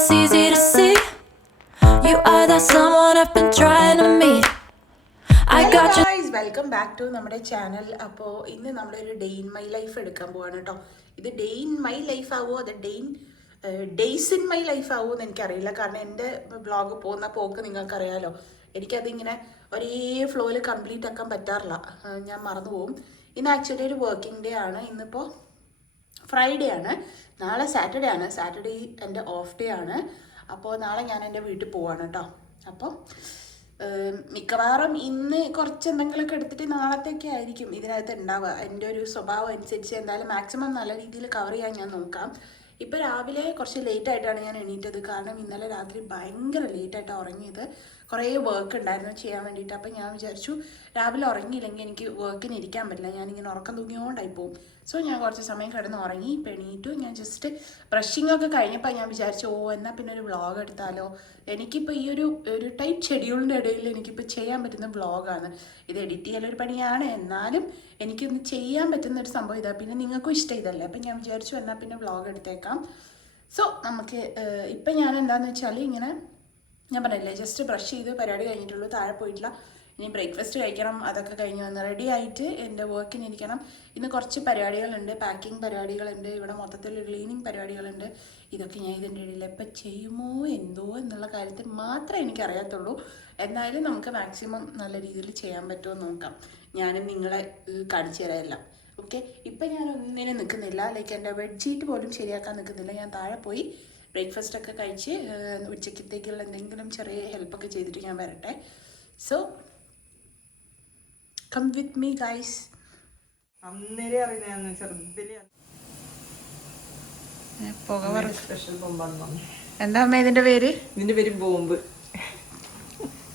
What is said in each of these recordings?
it's easy to see. You are that someone I've been trying to meet. I got you. Guys, welcome back to നമ്മുടെ channel. അപ്പോൾ ഇന്ന് നമ്മളൊരു day in my life എടുക്കാൻ പോവാണ് കേട്ടോ. ഇത് day in my life ആവുമോ അത് ഡേയ്സ് ഇൻ മൈ ലൈഫ് ആവുമോ എന്ന് എനിക്കറിയില്ല. കാരണം എൻ്റെ വ്ളോഗ് പോകുന്ന പോക്ക് നിങ്ങൾക്കറിയാലോ. എനിക്കതിങ്ങനെ ഒരേ ഫ്ലോയിൽ കംപ്ലീറ്റ് ആക്കാൻ പറ്റാറില്ല, ഞാൻ മറന്നു പോകും. ഇന്ന് ആക്ച്വലി ഒരു വർക്കിംഗ് ഡേ ആണ്. ഇന്നിപ്പോൾ ഫ്രൈഡേ ആണ്, നാളെ സാറ്റർഡേ ആണ്. സാറ്റർഡേ എൻ്റെ ഓഫ് ഡേ ആണ്. അപ്പോൾ നാളെ ഞാൻ എൻ്റെ വീട്ടിൽ പോവാണ് കേട്ടോ. അപ്പോൾ മിക്കവാറും ഇന്ന് കുറച്ച് എന്തെങ്കിലുമൊക്കെ എടുത്തിട്ട് നാളത്തേക്ക് ആയിരിക്കും ഇതിനകത്ത് ഉണ്ടാവുക. എൻ്റെ ഒരു സ്വഭാവം അനുസരിച്ച് എന്തായാലും മാക്സിമം നല്ല രീതിയിൽ കവർ ചെയ്യാൻ ഞാൻ നോക്കാം. ഇപ്പോൾ രാവിലെ കുറച്ച് ലേറ്റായിട്ടാണ് ഞാൻ എണീറ്റത്. കാരണം ഇന്നലെ രാത്രി ഭയങ്കര ലേറ്റായിട്ടാണ് ഉറങ്ങിയത്. കുറേ വർക്ക് ഉണ്ടായിരുന്നു ചെയ്യാൻ വേണ്ടിയിട്ട്. അപ്പം ഞാൻ വിചാരിച്ചു രാവിലെ ഉറങ്ങിയില്ലെങ്കിൽ എനിക്ക് വർക്കിന് ഇരിക്കാൻ പറ്റില്ല, ഞാനിങ്ങനെ ഉറക്കം തൂങ്ങിയോണ്ടായി പോകും. സോ ഞാൻ കുറച്ച് സമയം കിടന്ന് ഉറങ്ങി. ഇപ്പം എണീറ്റു. ഞാൻ ജസ്റ്റ് ബ്രഷിംഗ് ഒക്കെ കഴിഞ്ഞപ്പോൾ ഞാൻ വിചാരിച്ചു എന്നാൽ പിന്നെ ഒരു വ്ളോഗ് എടുത്താലോ. എനിക്കിപ്പോൾ ഈ ഒരു ടൈപ്പ് ഷെഡ്യൂളിൻ്റെ ഇടയിൽ എനിക്കിപ്പോൾ ചെയ്യാൻ പറ്റുന്ന വ്ളോഗാണ് ഇത്. എഡിറ്റ് ചെയ്യാനൊരു പണിയാണ്, എന്നാലും എനിക്കൊന്ന് ചെയ്യാൻ പറ്റുന്ന ഒരു സംഭവം ഇതാണ്. പിന്നെ നിങ്ങൾക്കും ഇഷ്ടം ഇതല്ലേ. അപ്പം ഞാൻ വിചാരിച്ചു എന്നാൽ പിന്നെ വ്ളോഗ് എടുത്തേക്കാം. സോ നമുക്ക് ഇപ്പം ഞാൻ എന്താണെന്ന് വെച്ചാൽ ഇങ്ങനെ ഞാൻ പറഞ്ഞില്ലേ, ജസ്റ്റ് ബ്രഷ് ചെയ്ത് പരിപാടി കഴിഞ്ഞിട്ടുള്ളൂ, താഴെ പോയിട്ടില്ല. ഇനി ബ്രേക്ക്ഫാസ്റ്റ് കഴിക്കണം. അതൊക്കെ കഴിഞ്ഞ് വന്ന് റെഡി ആയിട്ട് എൻ്റെ വർക്കിന് ഇരിക്കണം. ഇന്ന് കുറച്ച് പരിപാടികളുണ്ട്, പാക്കിംഗ് പരിപാടികളുണ്ട്, ഇവിടെ മൊത്തത്തിൽ ക്ലീനിങ് പരിപാടികളുണ്ട്. ഇതൊക്കെ ഞാൻ ഇതിൻ്റെ ഇടയിൽ എപ്പോൾ ചെയ്യുമോ എന്തോ എന്നുള്ള കാര്യത്തിൽ മാത്രമേ എനിക്കറിയാത്തുള്ളൂ. എന്നാലും നമുക്ക് മാക്സിമം നല്ല രീതിയിൽ ചെയ്യാൻ പറ്റുമോ നോക്കാം. ഞാനും നിങ്ങളെ കാണിച്ചു തരാമല്ല. ഓക്കെ, ഇപ്പം ഞാൻ ഒന്നിനും നിൽക്കുന്നില്ല. ലൈക്ക് എൻ്റെ ബെഡ്ഷീറ്റ് പോലും ശരിയാക്കാൻ നിൽക്കുന്നില്ല. ഞാൻ താഴെ പോയി ബ്രേക്ക്ഫാസ്റ്റൊക്കെ കഴിച്ച് ഉച്ചക്കത്തേക്കുള്ള എന്തെങ്കിലും ചെറിയ ഹെൽപ്പൊക്കെ ചെയ്തിട്ട് ഞാൻ വരട്ടെ. So come with me guys. എന്താ അമ്മ ഇതിന്റെ പേര്? ഇതിന്റെ പേര് ബോംബ്.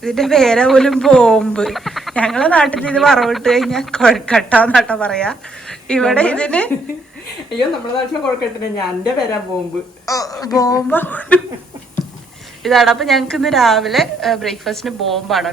ഇതിന്റെ പേരെ പോലും ബോംബ്. ഞങ്ങളെ നാട്ടിൽ ഇത് വറവിട്ട് കഴിഞ്ഞാൽ കൊഴക്കട്ടാന്നാട്ടോ പറയാ. ഇവിടെ ഇതിന് അയ്യോ, നമ്മുടെ നാട്ടിലെ കൊഴക്കട്ടില്ല, ഞാൻ എന്റെ പേരാ ബോംബ്. ബോംബ് ഇതാണ്. അപ്പൊ ഞങ്ങക്ക് ഇന്ന് രാവിലെ ബ്രേക്ക്ഫാസ്റ്റിന് ബോംബാണ്.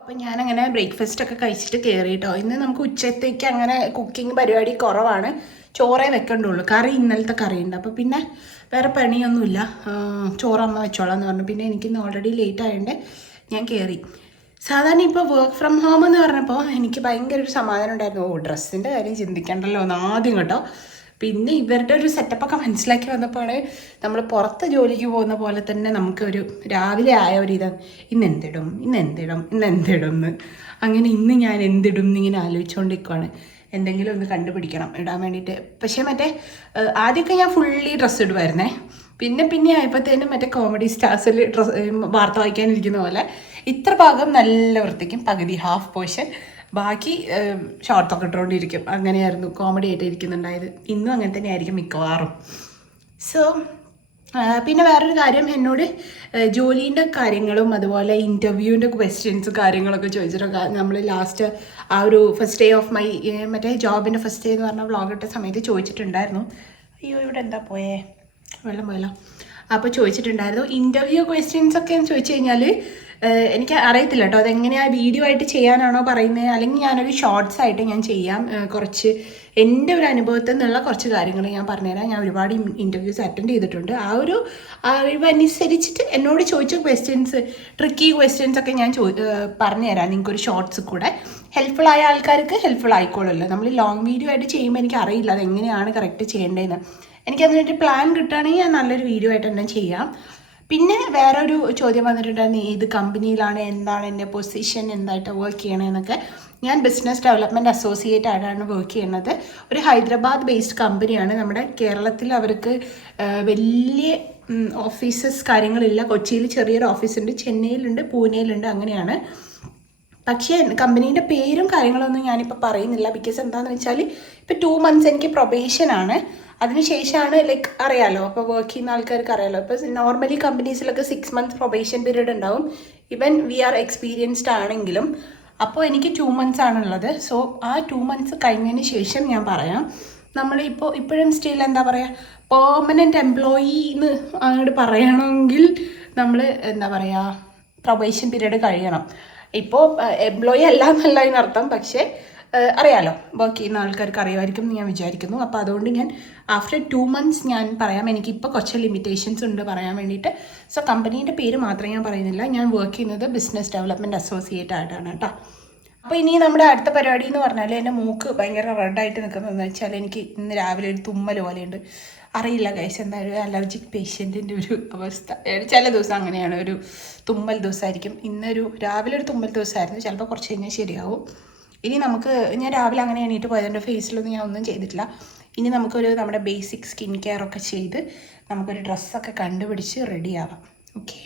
അപ്പം ഞാനങ്ങനെ ബ്രേക്ക്ഫാസ്റ്റൊക്കെ കഴിച്ചിട്ട് കയറിയിട്ടോ. ഇന്ന് നമുക്ക് ഉച്ചത്തേക്ക് അങ്ങനെ കുക്കിംഗ് പരിപാടി കുറവാണ്. ചോറേ വെക്കണ്ടുള്ളൂ. കറി ഇന്നലത്തെ കറിയുണ്ട്. അപ്പോൾ പിന്നെ വേറെ പണിയൊന്നുമില്ല. ചോറമ്മ വെച്ചോളാം എന്ന് പറഞ്ഞു. പിന്നെ എനിക്കിന്ന് ഓൾറെഡി ലേറ്റ് ആയതുകൊണ്ട് ഞാൻ കയറി. സാധാരണ ഇപ്പോൾ വർക്ക് ഫ്രം ഹോം എന്ന് പറഞ്ഞപ്പോൾ എനിക്ക് ഭയങ്കര ഒരു സമാധാനം ഉണ്ടായിരുന്നു. ഡ്രസ്സിൻ്റെ കാര്യം ചിന്തിക്കണ്ടല്ലോ എന്ന് ആദ്യം കേട്ടോ. പിന്നെ ഇവരുടെ ഒരു സെറ്റപ്പൊക്കെ മനസ്സിലാക്കി വന്നപ്പോഴാണ് നമ്മൾ പുറത്ത് ജോലിക്ക് പോകുന്ന പോലെ തന്നെ നമുക്കൊരു രാവിലെ ആയ ഒരു ഇതാണ്, ഇന്നെന്തിടും എന്ന്. അങ്ങനെ ഇന്ന് ഞാൻ എന്തിടും എന്നിങ്ങനെ ആലോചിച്ചുകൊണ്ടിരിക്കുകയാണ്. എന്തെങ്കിലും ഒന്ന് കണ്ടുപിടിക്കണം ഇടാൻ വേണ്ടിയിട്ട്. പക്ഷേ മറ്റേ ആദ്യമൊക്കെ ഞാൻ ഫുള്ളി ഡ്രസ്സ് ഇടുമായിരുന്നേ. പിന്നെ ആയപ്പോഴത്തേനും മറ്റേ കോമഡി സ്റ്റാർസിൽ വാർത്ത വായിക്കാനിരിക്കുന്ന പോലെ ഇത്ര ഭാഗം നല്ല വൃത്തിക്കും, പകുതി ഹാഫ് പോർഷൻ, ബാക്കി ഷോർട്ട്സൊക്കെ ഇട്ടുകൊണ്ടിരിക്കും. അങ്ങനെയായിരുന്നു കോമഡി ആയിട്ട് ഇരിക്കുന്നുണ്ടായത്. ഇന്നും അങ്ങനെ തന്നെ ആയിരിക്കും മിക്കവാറും. സോ പിന്നെ വേറൊരു കാര്യം, എന്നോട് ജോലീൻ്റെ കാര്യങ്ങളും അതുപോലെ ഇൻ്റർവ്യൂവിൻ്റെ ക്വസ്റ്റ്യൻസ് കാര്യങ്ങളൊക്കെ ചോദിച്ചിട്ടൊക്കെ നമ്മൾ ലാസ്റ്റ് ആ ഒരു ഫസ്റ്റ് ഡേ ഓഫ് മൈ മറ്റേ ജോബിൻ്റെ ഫസ്റ്റ് ഡേ എന്ന് പറഞ്ഞ വ്ളോഗ് ഇട്ട സമയത്ത് ചോദിച്ചിട്ടുണ്ടായിരുന്നു. അയ്യോ, ഇവിടെ എന്താ പോയേ, വെള്ളം പോയല്ലോ. അപ്പോൾ ചോദിച്ചിട്ടുണ്ടായിരുന്നു ഇൻ്റർവ്യൂ ക്വസ്റ്റ്യൻസ് ഒക്കെ എന്ന് ചോദിച്ചു കഴിഞ്ഞാൽ എനിക്ക് അറിയത്തില്ല കേട്ടോ, അതെങ്ങനെയാണ് വീഡിയോ ആയിട്ട് ചെയ്യാനാണോ പറയുന്നത്, അല്ലെങ്കിൽ ഞാനൊരു ഷോർട്സ് ആയിട്ട് ഞാൻ ചെയ്യാം. കുറച്ച് എൻ്റെ ഒരു അനുഭവത്തിൽ നിന്നുള്ള കുറച്ച് കാര്യങ്ങൾ ഞാൻ പറഞ്ഞുതരാം. ഞാൻ ഒരുപാട് ഇൻ്റർവ്യൂസ് അറ്റൻഡ് ചെയ്തിട്ടുണ്ട്. ആ ഒരു അറിവനുസരിച്ചിട്ട് എന്നോട് ചോദിച്ച ക്വസ്റ്റ്യൻസ്, ട്രിക്കി ക്വസ്റ്റ്യൻസ് ഒക്കെ ഞാൻ പറഞ്ഞുതരാം നിങ്ങൾക്കൊരു ഷോർട്സ് കൂടെ. ഹെൽപ്ഫുൾ ആയ ആൾക്കാർക്ക് ഹെൽപ്ഫുൾ ആയിക്കോളല്ലോ. നമ്മൾ ലോങ് വീഡിയോ ആയിട്ട് ചെയ്യുമ്പോൾ എനിക്ക് അറിയില്ല അതെങ്ങനെയാണ് കറക്റ്റ് ചെയ്യേണ്ടതെന്ന്. എനിക്കതിനായിട്ട് പ്ലാൻ കിട്ടുകയാണെങ്കിൽ ഞാൻ നല്ലൊരു വീഡിയോ ആയിട്ട് തന്നെ ചെയ്യാം. പിന്നെ വേറൊരു ചോദ്യം വന്നിട്ടുണ്ടായിരുന്നു, ഏത് കമ്പനിയിലാണ്, എന്താണ് എൻ്റെ പൊസിഷൻ, എന്തായിട്ട് വർക്ക് ചെയ്യണമെന്നൊക്കെ. ഞാൻ ബിസിനസ് ഡെവലപ്മെൻറ്റ് അസോസിയേറ്റ് ആയിട്ടാണ് വർക്ക് ചെയ്യുന്നത്. ഒരു ഹൈദരാബാദ് ബേസ്ഡ് കമ്പനിയാണ്. നമ്മുടെ കേരളത്തിൽ അവർക്ക് വലിയ ഓഫീസസ് കാര്യങ്ങളില്ല. കൊച്ചിയിൽ ചെറിയൊരു ഓഫീസുണ്ട്, ചെന്നൈയിലുണ്ട്, പൂനെയിലുണ്ട്, അങ്ങനെയാണ്. പക്ഷേ കമ്പനീൻ്റെ പേരും കാര്യങ്ങളൊന്നും ഞാനിപ്പോൾ പറയുന്നില്ല. ബിക്കോസ് എന്താണെന്ന് വെച്ചാൽ ഇപ്പോൾ 2 months എനിക്ക് പ്രൊബേഷനാണ്. അതിനുശേഷമാണ് ലൈക്ക് അറിയാലോ, അപ്പോൾ വർക്ക് ചെയ്യുന്ന ആൾക്കാർക്ക് അറിയാലോ. ഇപ്പോൾ നോർമലി കമ്പനീസിലൊക്കെ 6 months പ്രൊബേഷൻ പീരീഡ് ഉണ്ടാവും. ഈവൻ വി ആർ എക്സ്പീരിയൻസ്ഡ് ആണെങ്കിലും. അപ്പോൾ എനിക്ക് 2 months ആണുള്ളത്. സോ ആ 2 months കഴിഞ്ഞതിന് ശേഷം ഞാൻ പറയാം ഇപ്പോഴും സ്റ്റിൽ എന്താ പറയുക, പെർമനൻറ്റ് എംപ്ലോയി എന്ന് അങ്ങോട്ട് പറയണമെങ്കിൽ നമ്മൾ എന്താ പറയുക, പ്രൊബേഷൻ പീരീഡ് കഴിയണം. ഇപ്പോൾ എംപ്ലോയി അല്ല എന്നല്ല അതിനർത്ഥം, പക്ഷേ അറിയാലോ, വർക്ക് ചെയ്യുന്ന ആൾക്കാർക്ക് അറിയുമായിരിക്കും എന്ന് ഞാൻ വിചാരിക്കുന്നു. അപ്പോൾ അതുകൊണ്ട് ഞാൻ ആഫ്റ്റർ 2 months ഞാൻ പറയാം. എനിക്കിപ്പോൾ കുറച്ച് ലിമിറ്റേഷൻസ് ഉണ്ട് പറയാൻ വേണ്ടിയിട്ട്. സോ കമ്പനീൻ്റെ പേര് മാത്രം ഞാൻ പറയുന്നില്ല. ഞാൻ വർക്ക് ചെയ്യുന്നത് ബിസിനസ് ഡെവലപ്മെൻറ്റ് അസോസിയേറ്റ് ആയിട്ടാണ് കേട്ടോ. അപ്പോൾ ഇനി നമ്മുടെ അടുത്ത പരിപാടി എന്ന് പറഞ്ഞാൽ എൻ്റെ മൂക്ക് ഭയങ്കര റെഡായിട്ട് നിൽക്കുന്നതെന്ന് വെച്ചാൽ എനിക്ക് ഇന്ന് രാവിലെ ഒരു തുമ്മൽ പോലെയുണ്ട്. അറിയില്ല ഗൈസ്, എന്തായാലും അലർജിക് പേഷ്യൻറ്റിൻ്റെ ഒരു അവസ്ഥ. ചില ദിവസം അങ്ങനെയാണ്, ഒരു തുമ്മൽ ദിവസമായിരിക്കും. രാവിലെ ഒരു തുമ്മൽ ദിവസമായിരുന്നു, ചിലപ്പോൾ കുറച്ച് കഴിഞ്ഞാൽ ശരിയാവും. ഇനി ഞാൻ രാവിലെ അങ്ങനെ എണീറ്റ് പോയത്, എൻ്റെ ഫേസിലൊന്നും ഞാൻ ഒന്നും ചെയ്തിട്ടില്ല. ഇനി നമ്മുടെ ബേസിക് സ്കിൻ കെയർ ഒക്കെ ചെയ്ത് നമുക്കൊരു ഡ്രസ്സൊക്കെ കണ്ടുപിടിച്ച് റെഡി ആവാം. ഓക്കെ,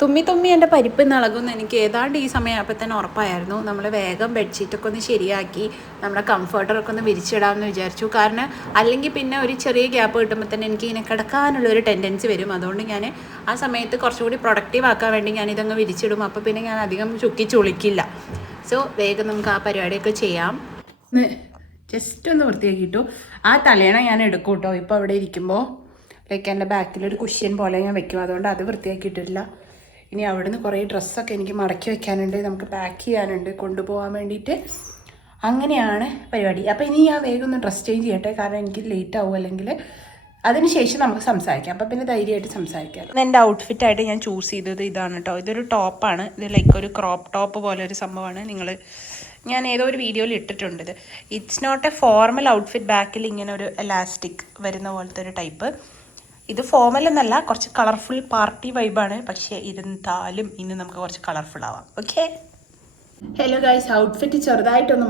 തുമ്മി എൻ്റെ പരിപ്പ് നിളകുമെന്ന് എനിക്ക് ഏതാണ്ട് ഈ സമയമായപ്പോൾ തന്നെ ഉറപ്പായിരുന്നു. നമ്മൾ വേഗം ബെഡ്ഷീറ്റൊക്കെ ഒന്ന് ശരിയാക്കി നമ്മുടെ കംഫർട്ടറൊക്കെ ഒന്ന് വിരിച്ചിടാമെന്ന് വിചാരിച്ചു. കാരണം അല്ലെങ്കിൽ പിന്നെ ഒരു ചെറിയ ഗ്യാപ്പ് കിട്ടുമ്പോൾ തന്നെ എനിക്ക് ഇങ്ങനെ കിടക്കാനുള്ളൊരു ടെൻഡൻസി വരും. അതുകൊണ്ട് ഞാൻ ആ സമയത്ത് കുറച്ചുകൂടി പ്രൊഡക്റ്റീവ് ആക്കാൻ വേണ്ടി ഞാനിതങ്ങ് വിരിച്ചിടും. അപ്പോൾ പിന്നെ ഞാൻ അധികം ചുളിക്കില്ല. സോ വേഗം നമുക്ക് ആ പരിപാടിയൊക്കെ ചെയ്യാം. ജസ്റ്റ് ഒന്ന് വൃത്തിയാക്കിയിട്ടു. ആ തലേണ ഞാൻ എടുക്കും കേട്ടോ. ഇപ്പോൾ അവിടെ ഇരിക്കുമ്പോൾ ലൈക്ക് എൻ്റെ ബാക്കിലൊരു കുഷ്യൻ പോലെ ഞാൻ വെക്കും. അതുകൊണ്ട് അത് വൃത്തിയാക്കിയിട്ടില്ല. ഇനി അവിടുന്ന് കുറേ ഡ്രസ്സൊക്കെ എനിക്ക് മടക്കി വെക്കാനുണ്ട്, നമുക്ക് പാക്ക് ചെയ്യാനുണ്ട് കൊണ്ടുപോകാൻ വേണ്ടിയിട്ട്. അങ്ങനെയാണ് പരിപാടി. അപ്പോൾ ഇനി ഞാൻ വേഗം ഒന്ന് ഡ്രസ് ചേഞ്ച് ചെയ്യട്ടെ, കാരണം എനിക്ക് ലേറ്റ് ആവും. അല്ലെങ്കിൽ അതിനുശേഷം നമുക്ക് സംസാരിക്കാം. അപ്പോൾ പിന്നെ ധൈര്യമായിട്ട് സംസാരിക്കാം. എൻ്റെ ഔട്ട്ഫിറ്റായിട്ട് ഞാൻ ചൂസ് ചെയ്തത് ഇതാണ് കേട്ടോ. ഇതൊരു ടോപ്പാണ്. ഇത് ലൈക്ക് ഒരു ക്രോപ്പ് ടോപ്പ് പോലെ ഒരു സംഭവമാണ്. ഞാൻ ഏതോ ഒരു വീഡിയോയിൽ ഇട്ടിട്ടുണ്ട്. It's not a formal outfit. ബാക്കിൽ ഇങ്ങനെ ഒരു എലാസ്റ്റിക് വരുന്ന പോലത്തെ ഒരു ടൈപ്പ്. ഇത് ഫോർമൽ എന്നല്ല, കുറച്ച് കളർഫുൾ പാർട്ടി വൈബാണ്. പക്ഷേ ഇരുന്നാലും ഇന്ന് നമുക്ക് കുറച്ച് കളർഫുൾ ആവാം. ഓക്കെ, ഹലോ ഗൈസ്, ഔട്ട്ഫിറ്റ് ചെറുതായിട്ടൊന്ന്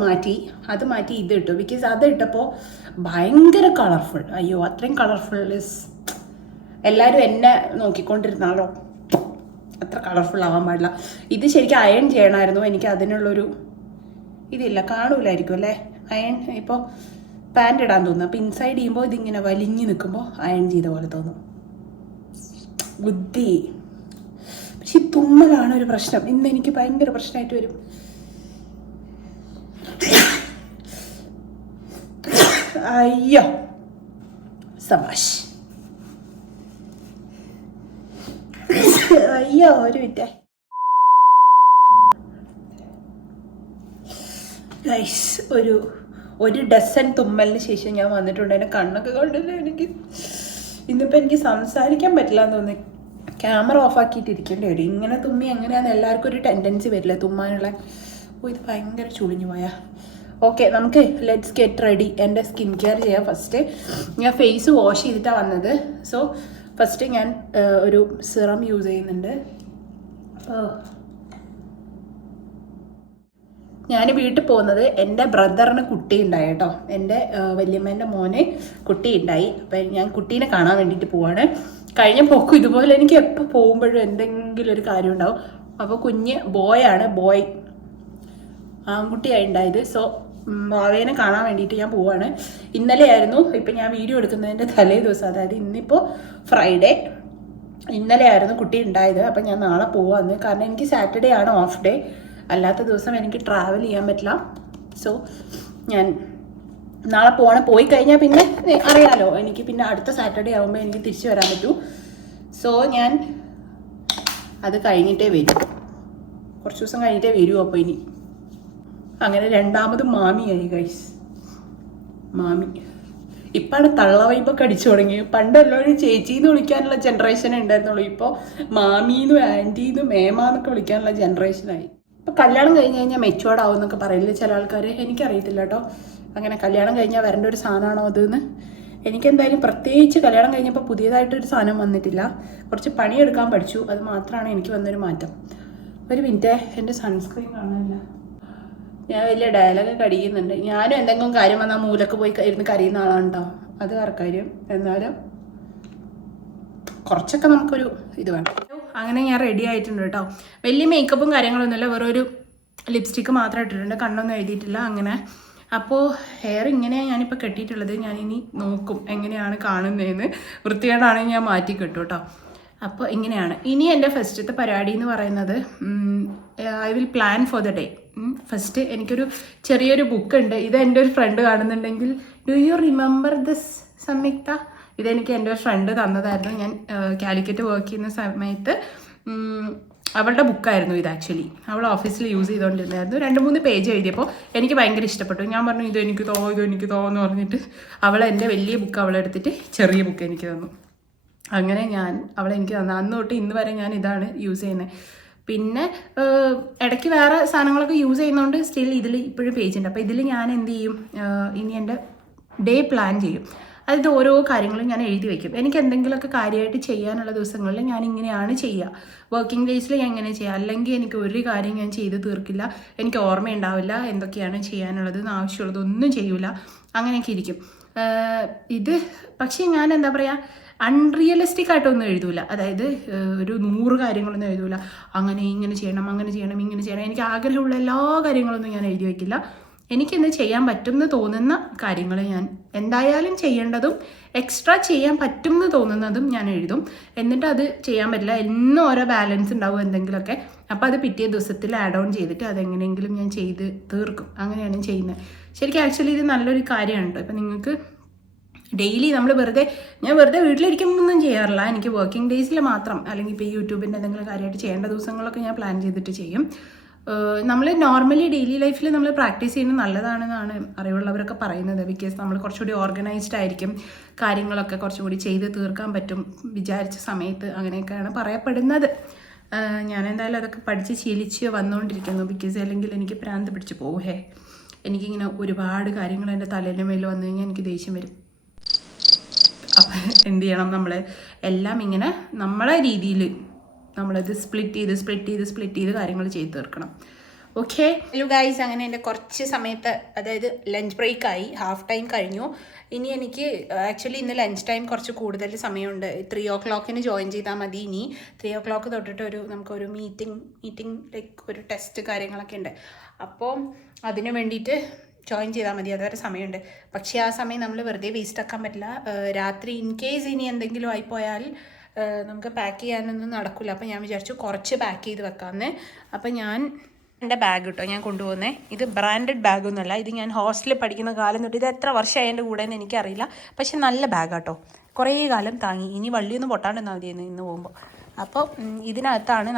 മാറ്റി ഇത് ഇട്ടു. ബിക്കോസ് അത് ഇട്ടപ്പോൾ ഭയങ്കര കളർഫുൾ. അയ്യോ, അത്രയും കളർഫുൾ എല്ലാവരും എന്നെ നോക്കിക്കൊണ്ടിരുന്നാലോ, അത്ര കളർഫുൾ ആവാൻ പാടില്ല. ഇത് ശരിക്കും അയൺ ചെയ്യണമായിരുന്നു. എനിക്ക് അതിനുള്ളൊരു ഇതില്ല, കാണൂലായിരിക്കും അല്ലേ അയൺ. ഇപ്പോൾ പാൻറ് ഇടാൻ തോന്നുന്നു. അപ്പോൾ ഇൻസൈഡ് ചെയ്യുമ്പോൾ ഇതിങ്ങനെ വലിഞ്ഞ് നിൽക്കുമ്പോൾ അയൺ ചെയ്ത പോലെ തോന്നും. ബുദ്ധി. പക്ഷെ ഈ തുമ്മലാണ് ഒരു പ്രശ്നം. ഇന്ന് എനിക്ക് ഭയങ്കര പ്രശ്നമായിട്ട് വരും. അയ്യോ, സബാഷ്. അയ്യോ, ഒരു മിനിറ്റ് ഗൈസ്. ഒരു ഡസൻ തുമ്മലിന് ശേഷം ഞാൻ വന്നിട്ടുണ്ട്. എൻ്റെ കണ്ണൊക്കെ കണ്ടില്ല. ഇന്നിപ്പോൾ എനിക്ക് സംസാരിക്കാൻ പറ്റില്ല എന്ന് തോന്നി. ക്യാമറ ഓഫാക്കിയിട്ട് ഇരിക്കേണ്ടി വരും. ഇങ്ങനെ തുമ്മി എങ്ങനെയാണെന്ന് എല്ലാവർക്കും ഒരു ടെൻഡൻസി വരില്ല തുമ്മാനുള്ള. ഇത് ഭയങ്കര ചുളിഞ്ഞു പോയാ. ഓക്കെ, നമുക്ക് ലെറ്റ്സ് ഗെറ്റ് റെഡി. എൻ്റെ സ്കിൻ കെയർ ചെയ്യാം. ഫസ്റ്റ് ഞാൻ ഫേസ് വാഷ് ചെയ്തിട്ടാണ് വന്നത്. സോ ഫസ്റ്റ് ഞാൻ ഒരു സിറം യൂസ് ചെയ്യുന്നുണ്ട്. ഞാൻ വീട്ടിൽ പോകുന്നത് എൻ്റെ ബ്രദറിന് കുട്ടി ഉണ്ടായി കേട്ടോ. എൻ്റെ വല്യമ്മേൻ്റെ മോനെ കുട്ടി ഉണ്ടായി. അപ്പം ഞാൻ കുട്ടീനെ കാണാൻ വേണ്ടിയിട്ട് പോവാണ്. കഴിഞ്ഞ പോക്കും ഇതുപോലെ എനിക്ക് എപ്പോൾ പോകുമ്പോഴും എന്തെങ്കിലും ഒരു കാര്യം ഉണ്ടാവും. അപ്പോൾ കുഞ്ഞ് ബോയ് ആൺകുട്ടിയായി ഉണ്ടായത്. സോ ഭാവേനെ കാണാൻ വേണ്ടിയിട്ട് ഞാൻ പോവാണ്. ഇന്നലെ ആയിരുന്നു, ഇപ്പം ഞാൻ വീഡിയോ എടുക്കുന്നതിൻ്റെ തലേ ദിവസം, അതായത് ഇന്നിപ്പോൾ ഫ്രൈഡേ, ഇന്നലെ ആയിരുന്നു കുട്ടി ഉണ്ടായത്. അപ്പം ഞാൻ നാളെ പോവാന്ന്. കാരണം എനിക്ക് സാറ്റർഡേ ആണ് ഓഫ് ഡേ. അല്ലാത്ത ദിവസം എനിക്ക് ട്രാവൽ ചെയ്യാൻ പറ്റില്ല. സോ ഞാൻ നാളെ പോയി കഴിഞ്ഞാൽ പിന്നെ അറിയാലോ, എനിക്ക് പിന്നെ അടുത്ത സാറ്റർഡേ ആകുമ്പോൾ എനിക്ക് തിരിച്ചു വരാൻ പറ്റൂ. സോ ഞാൻ അത് കഴിഞ്ഞിട്ടേ വരൂ, കുറച്ച് ദിവസം കഴിഞ്ഞിട്ടേ വരൂ. അപ്പോൾ ഇനി അങ്ങനെ രണ്ടാമത് മാമിയായി ഗൈസ്. മാമി ഇപ്പാണ് തള്ള വൈബൊക്കെ അടിച്ചു തുടങ്ങി. പണ്ടെല്ലാവരും ചേച്ചിന്ന് വിളിക്കാനുള്ള ജനറേഷനേ ഉണ്ടായിരുന്നുള്ളൂ. ഇപ്പോൾ മാമീന്നും ആൻറ്റീന്നും മേമാന്നൊക്കെ വിളിക്കാനുള്ള ജനറേഷനായി. ഇപ്പോൾ കല്യാണം കഴിഞ്ഞ് കഴിഞ്ഞാൽ മെച്ചുവേർഡ് ആവും എന്നൊക്കെ പറയില്ലേ ചില ആൾക്കാർ. എനിക്കറിയത്തില്ല കേട്ടോ, അങ്ങനെ കല്യാണം കഴിഞ്ഞാൽ വരേണ്ട ഒരു സാധനമാണോ അതെന്ന്. എനിക്കെന്തായാലും പ്രത്യേകിച്ച് കല്യാണം കഴിഞ്ഞപ്പോൾ പുതിയതായിട്ടൊരു സാധനം വന്നിട്ടില്ല. കുറച്ച് പണിയെടുക്കാൻ പഠിച്ചു, അത് മാത്രമാണ് എനിക്ക് വന്നൊരു മാറ്റം. ഒരു മിനിറ്റ്, എൻ്റെ സൺസ്ക്രീൻ കാണാനില്ല. ഞാൻ വലിയ ഡയലോഗൊക്കെ അടിക്കുന്നുണ്ട്. ഞാനും എന്തെങ്കിലും കാര്യം വന്നാൽ മൂലക്ക് പോയി ഇരുന്ന് കരയുന്ന ആളാണ് കേട്ടോ, അത് വേറെ കാര്യം. എന്നാലും കുറച്ചൊക്കെ നമുക്കൊരു ഇത് വേണം. അങ്ങനെ ഞാൻ റെഡി ആയിട്ടുണ്ട് കേട്ടോ. വലിയ മേക്കപ്പും കാര്യങ്ങളൊന്നുമില്ല, വേറെ ഒരു ലിപ്സ്റ്റിക്ക് മാത്രം ഇട്ടിട്ടുണ്ട്, കണ്ണൊന്നും എഴുതിയിട്ടില്ല അങ്ങനെ. അപ്പോൾ ഹെയർ ഇങ്ങനെയാണ് ഞാനിപ്പോൾ കെട്ടിയിട്ടുള്ളത്. ഞാനിനി നോക്കും എങ്ങനെയാണ് കാണുന്നതെന്ന്. വൃത്തികേടാണെങ്കിൽ ഞാൻ മാറ്റി കെട്ടും കേട്ടോ. അപ്പോൾ ഇങ്ങനെയാണ്. ഇനി എൻ്റെ ഫസ്റ്റത്തെ പരിപാടി എന്ന് പറയുന്നത് I will plan for the day. First എനിക്കൊരു ചെറിയൊരു ബുക്ക് ഉണ്ട്. ഇത് എൻ്റെ ഒരു ഫ്രണ്ട് കാണുന്നുണ്ടെങ്കിൽ, ഡു യു റിമെമ്പർ ദിസ് സംയുക്ത? ഇതെനിക്ക് എൻ്റെ ഒരു ഫ്രണ്ട് തന്നതായിരുന്നു. ഞാൻ കാലിക്കറ്റ് വർക്ക് ചെയ്യുന്ന സമയത്ത് അവളുടെ ബുക്കായിരുന്നു ഇത്. ആക്ച്വലി അവൾ ഓഫീസിൽ യൂസ് ചെയ്തുകൊണ്ടിരുന്നായിരുന്നു. 2-3 പേജ് എഴുതിയപ്പോൾ എനിക്ക് ഭയങ്കര ഇഷ്ടപ്പെട്ടു. ഞാൻ പറഞ്ഞു ഇത് എനിക്ക് എന്ന് പറഞ്ഞിട്ട് അവൾ എൻ്റെ വലിയ ബുക്ക് അവളെടുത്തിട്ട് ചെറിയ ബുക്ക് എനിക്ക് തന്നു. അങ്ങനെ അവളെനിക്ക് തന്നു. അന്ന് തൊട്ട് ഇന്ന് വരെ ഞാൻ ഇതാണ് യൂസ് ചെയ്യുന്നത്. പിന്നെ ഇടയ്ക്ക് വേറെ സാധനങ്ങളൊക്കെ യൂസ് ചെയ്യുന്നതുകൊണ്ട് സ്റ്റിൽ ഇതിൽ ഇപ്പോഴും പേജ് ഉണ്ട്. അപ്പോൾ ഇതിൽ ഞാൻ എന്ത് ചെയ്യും, ഇനി എൻ്റെ ഡേ പ്ലാൻ ചെയ്യും. അതായത് ഓരോ കാര്യങ്ങളും ഞാൻ എഴുതി വയ്ക്കും. എനിക്ക് എന്തെങ്കിലുമൊക്കെ കാര്യമായിട്ട് ചെയ്യാനുള്ള ദിവസങ്ങളിൽ ഞാൻ ഇങ്ങനെയാണ് ചെയ്യുക. വർക്കിംഗ് ഡേയ്സിൽ ഞാൻ ഇങ്ങനെ ചെയ്യുക. അല്ലെങ്കിൽ എനിക്ക് ഒരു കാര്യം ഞാൻ ചെയ്ത് തീർക്കില്ല. എനിക്ക് ഓർമ്മയുണ്ടാവില്ല എന്തൊക്കെയാണ് ചെയ്യാനുള്ളത്, ആവശ്യമുള്ളത് ഒന്നും ചെയ്യൂല. അങ്ങനെയൊക്കെ ഇരിക്കും. ഇത് പക്ഷേ ഞാൻ എന്താ പറയുക, അൺറിയലിസ്റ്റിക് ആയിട്ടൊന്നും എഴുതൂല. അതായത് ഒരു 100 കാര്യങ്ങളൊന്നും എഴുതൂല. അങ്ങനെ ഇങ്ങനെ ചെയ്യണം, അങ്ങനെ ചെയ്യണം, ഇങ്ങനെ ചെയ്യണം. എനിക്ക് ആഗ്രഹമുള്ള എല്ലാ കാര്യങ്ങളൊന്നും ഞാൻ എഴുതി വയ്ക്കില്ല. എനിക്കെന്ത് ചെയ്യാൻ പറ്റുമെന്ന് തോന്നുന്ന കാര്യങ്ങൾ ഞാൻ എന്തായാലും ചെയ്യേണ്ടതും എക്സ്ട്രാ ചെയ്യാൻ പറ്റുമെന്ന് തോന്നുന്നതും ഞാൻ എഴുതും. എന്നിട്ട് അത് ചെയ്യാൻ പറ്റില്ല, എന്നും ഓരോ ബാലൻസ് ഉണ്ടാവും എന്തെങ്കിലുമൊക്കെ. അപ്പോൾ അത് പിറ്റേ ദിവസത്തിൽ ആഡ് ഓൺ ചെയ്തിട്ട് അതെങ്ങനെയെങ്കിലും ഞാൻ ചെയ്ത് തീർക്കും. അങ്ങനെയാണ് ചെയ്യുന്നത്. ശരിക്കും ആക്ച്വലി ഇത് നല്ലൊരു കാര്യമാണ് കേട്ടോ. ഇപ്പം നിങ്ങൾക്ക് ഡെയിലി ഞാൻ വെറുതെ വീട്ടിലിരിക്കുമ്പോൾ ഒന്നും ചെയ്യാറില്ല. എനിക്ക് വർക്കിംഗ് ഡേയ്സിൽ മാത്രം, അല്ലെങ്കിൽ ഇപ്പോൾ ഈ യൂട്യൂബിൻ്റെ എന്തെങ്കിലും കാര്യമായിട്ട് ചെയ്യേണ്ട ദിവസങ്ങളൊക്കെ ഞാൻ പ്ലാൻ ചെയ്തിട്ട് ചെയ്യും. നമ്മൾ നോർമലി ഡെയിലി ലൈഫിൽ നമ്മൾ പ്രാക്ടീസ് ചെയ്യുന്നത് നല്ലതാണെന്നാണ് അറിവുള്ളവരൊക്കെ പറയുന്നത്. ബിക്കോസ് നമ്മൾ കുറച്ചുകൂടി ഓർഗനൈസ്ഡ് ആയിരിക്കും, കാര്യങ്ങളൊക്കെ കുറച്ചും കൂടി ചെയ്ത് തീർക്കാൻ പറ്റും വിചാരിച്ച സമയത്ത്, അങ്ങനെയൊക്കെയാണ് പറയപ്പെടുന്നത്. ഞാൻ എന്തായാലും അതൊക്കെ പഠിച്ച് ശീലിച്ച് വന്നുകൊണ്ടിരിക്കുന്നു. ബിക്കോസ് അല്ലെങ്കിൽ എനിക്ക് ഭ്രാന്ത് പിടിച്ച് പോവേ. എനിക്കിങ്ങനെ ഒരുപാട് കാര്യങ്ങൾ എൻ്റെ തലേൻ്റെ മേൽ വന്നു കഴിഞ്ഞാൽ എനിക്ക് ദേഷ്യം വരും. അപ്പം എന്ത് ചെയ്യണം, നമ്മൾ എല്ലാം ഇങ്ങനെ നമ്മളെ രീതിയിൽ നമ്മളത് സ്പ്ലിറ്റ് ചെയ്ത് കാര്യങ്ങൾ ചെയ്ത് തീർക്കണം. ഓക്കെ ഹലോ ഗൈസ്, അങ്ങനെ എൻ്റെ കുറച്ച് സമയത്ത്, അതായത് ലഞ്ച് ബ്രേക്കായി, ഹാഫ് ടൈം കഴിഞ്ഞു. ഇനി എനിക്ക് ആക്ച്വലി ഇന്ന് ലഞ്ച് ടൈം കുറച്ച് കൂടുതൽ സമയമുണ്ട്. 3 o'clock ജോയിൻ ചെയ്താൽ മതി. ഇനി 3 o'clock തൊട്ടിട്ട് നമുക്കൊരു മീറ്റിംഗ് ലൈക്ക് ഒരു ടെസ്റ്റ് കാര്യങ്ങളൊക്കെ ഉണ്ട്. അപ്പോൾ അതിന് വേണ്ടിയിട്ട് ജോയിൻ ചെയ്താൽ മതി. അതുവരെ സമയമുണ്ട്. പക്ഷേ ആ സമയം നമ്മൾ വെറുതെ വേസ്റ്റ് ആക്കാൻ പറ്റില്ല. രാത്രി ഇൻ കേസ് ഇനി എന്തെങ്കിലും ആയിപ്പോയാൽ നമുക്ക് പാക്ക് ചെയ്യാനൊന്നും നടക്കില്ല. അപ്പോൾ ഞാൻ വിചാരിച്ചു കുറച്ച് പാക്ക് ചെയ്ത് വെക്കാമെന്ന്. അപ്പോൾ ഞാൻ എൻ്റെ ബാഗ് കേട്ടോ ഞാൻ കൊണ്ടുപോകുന്നത്. ഇത് ബ്രാൻഡഡ് ബാഗൊന്നുമല്ല. ഇത് ഞാൻ ഹോസ്റ്റലിൽ പഠിക്കുന്ന കാലം തൊട്ട്, ഇത് എത്ര വർഷമായി എൻ്റെ കൂടെ എന്ന് എനിക്കറിയില്ല. പക്ഷെ നല്ല ബാഗാട്ടോ, കുറേ കാലം താങ്ങി. ഇനി വള്ളിയൊന്നും പൊട്ടാണ്ടെന്നാൽ മതിയെന്ന് ഇന്ന് പോകുമ്പോൾ. അപ്പോൾ ഇതിനകത്താണ്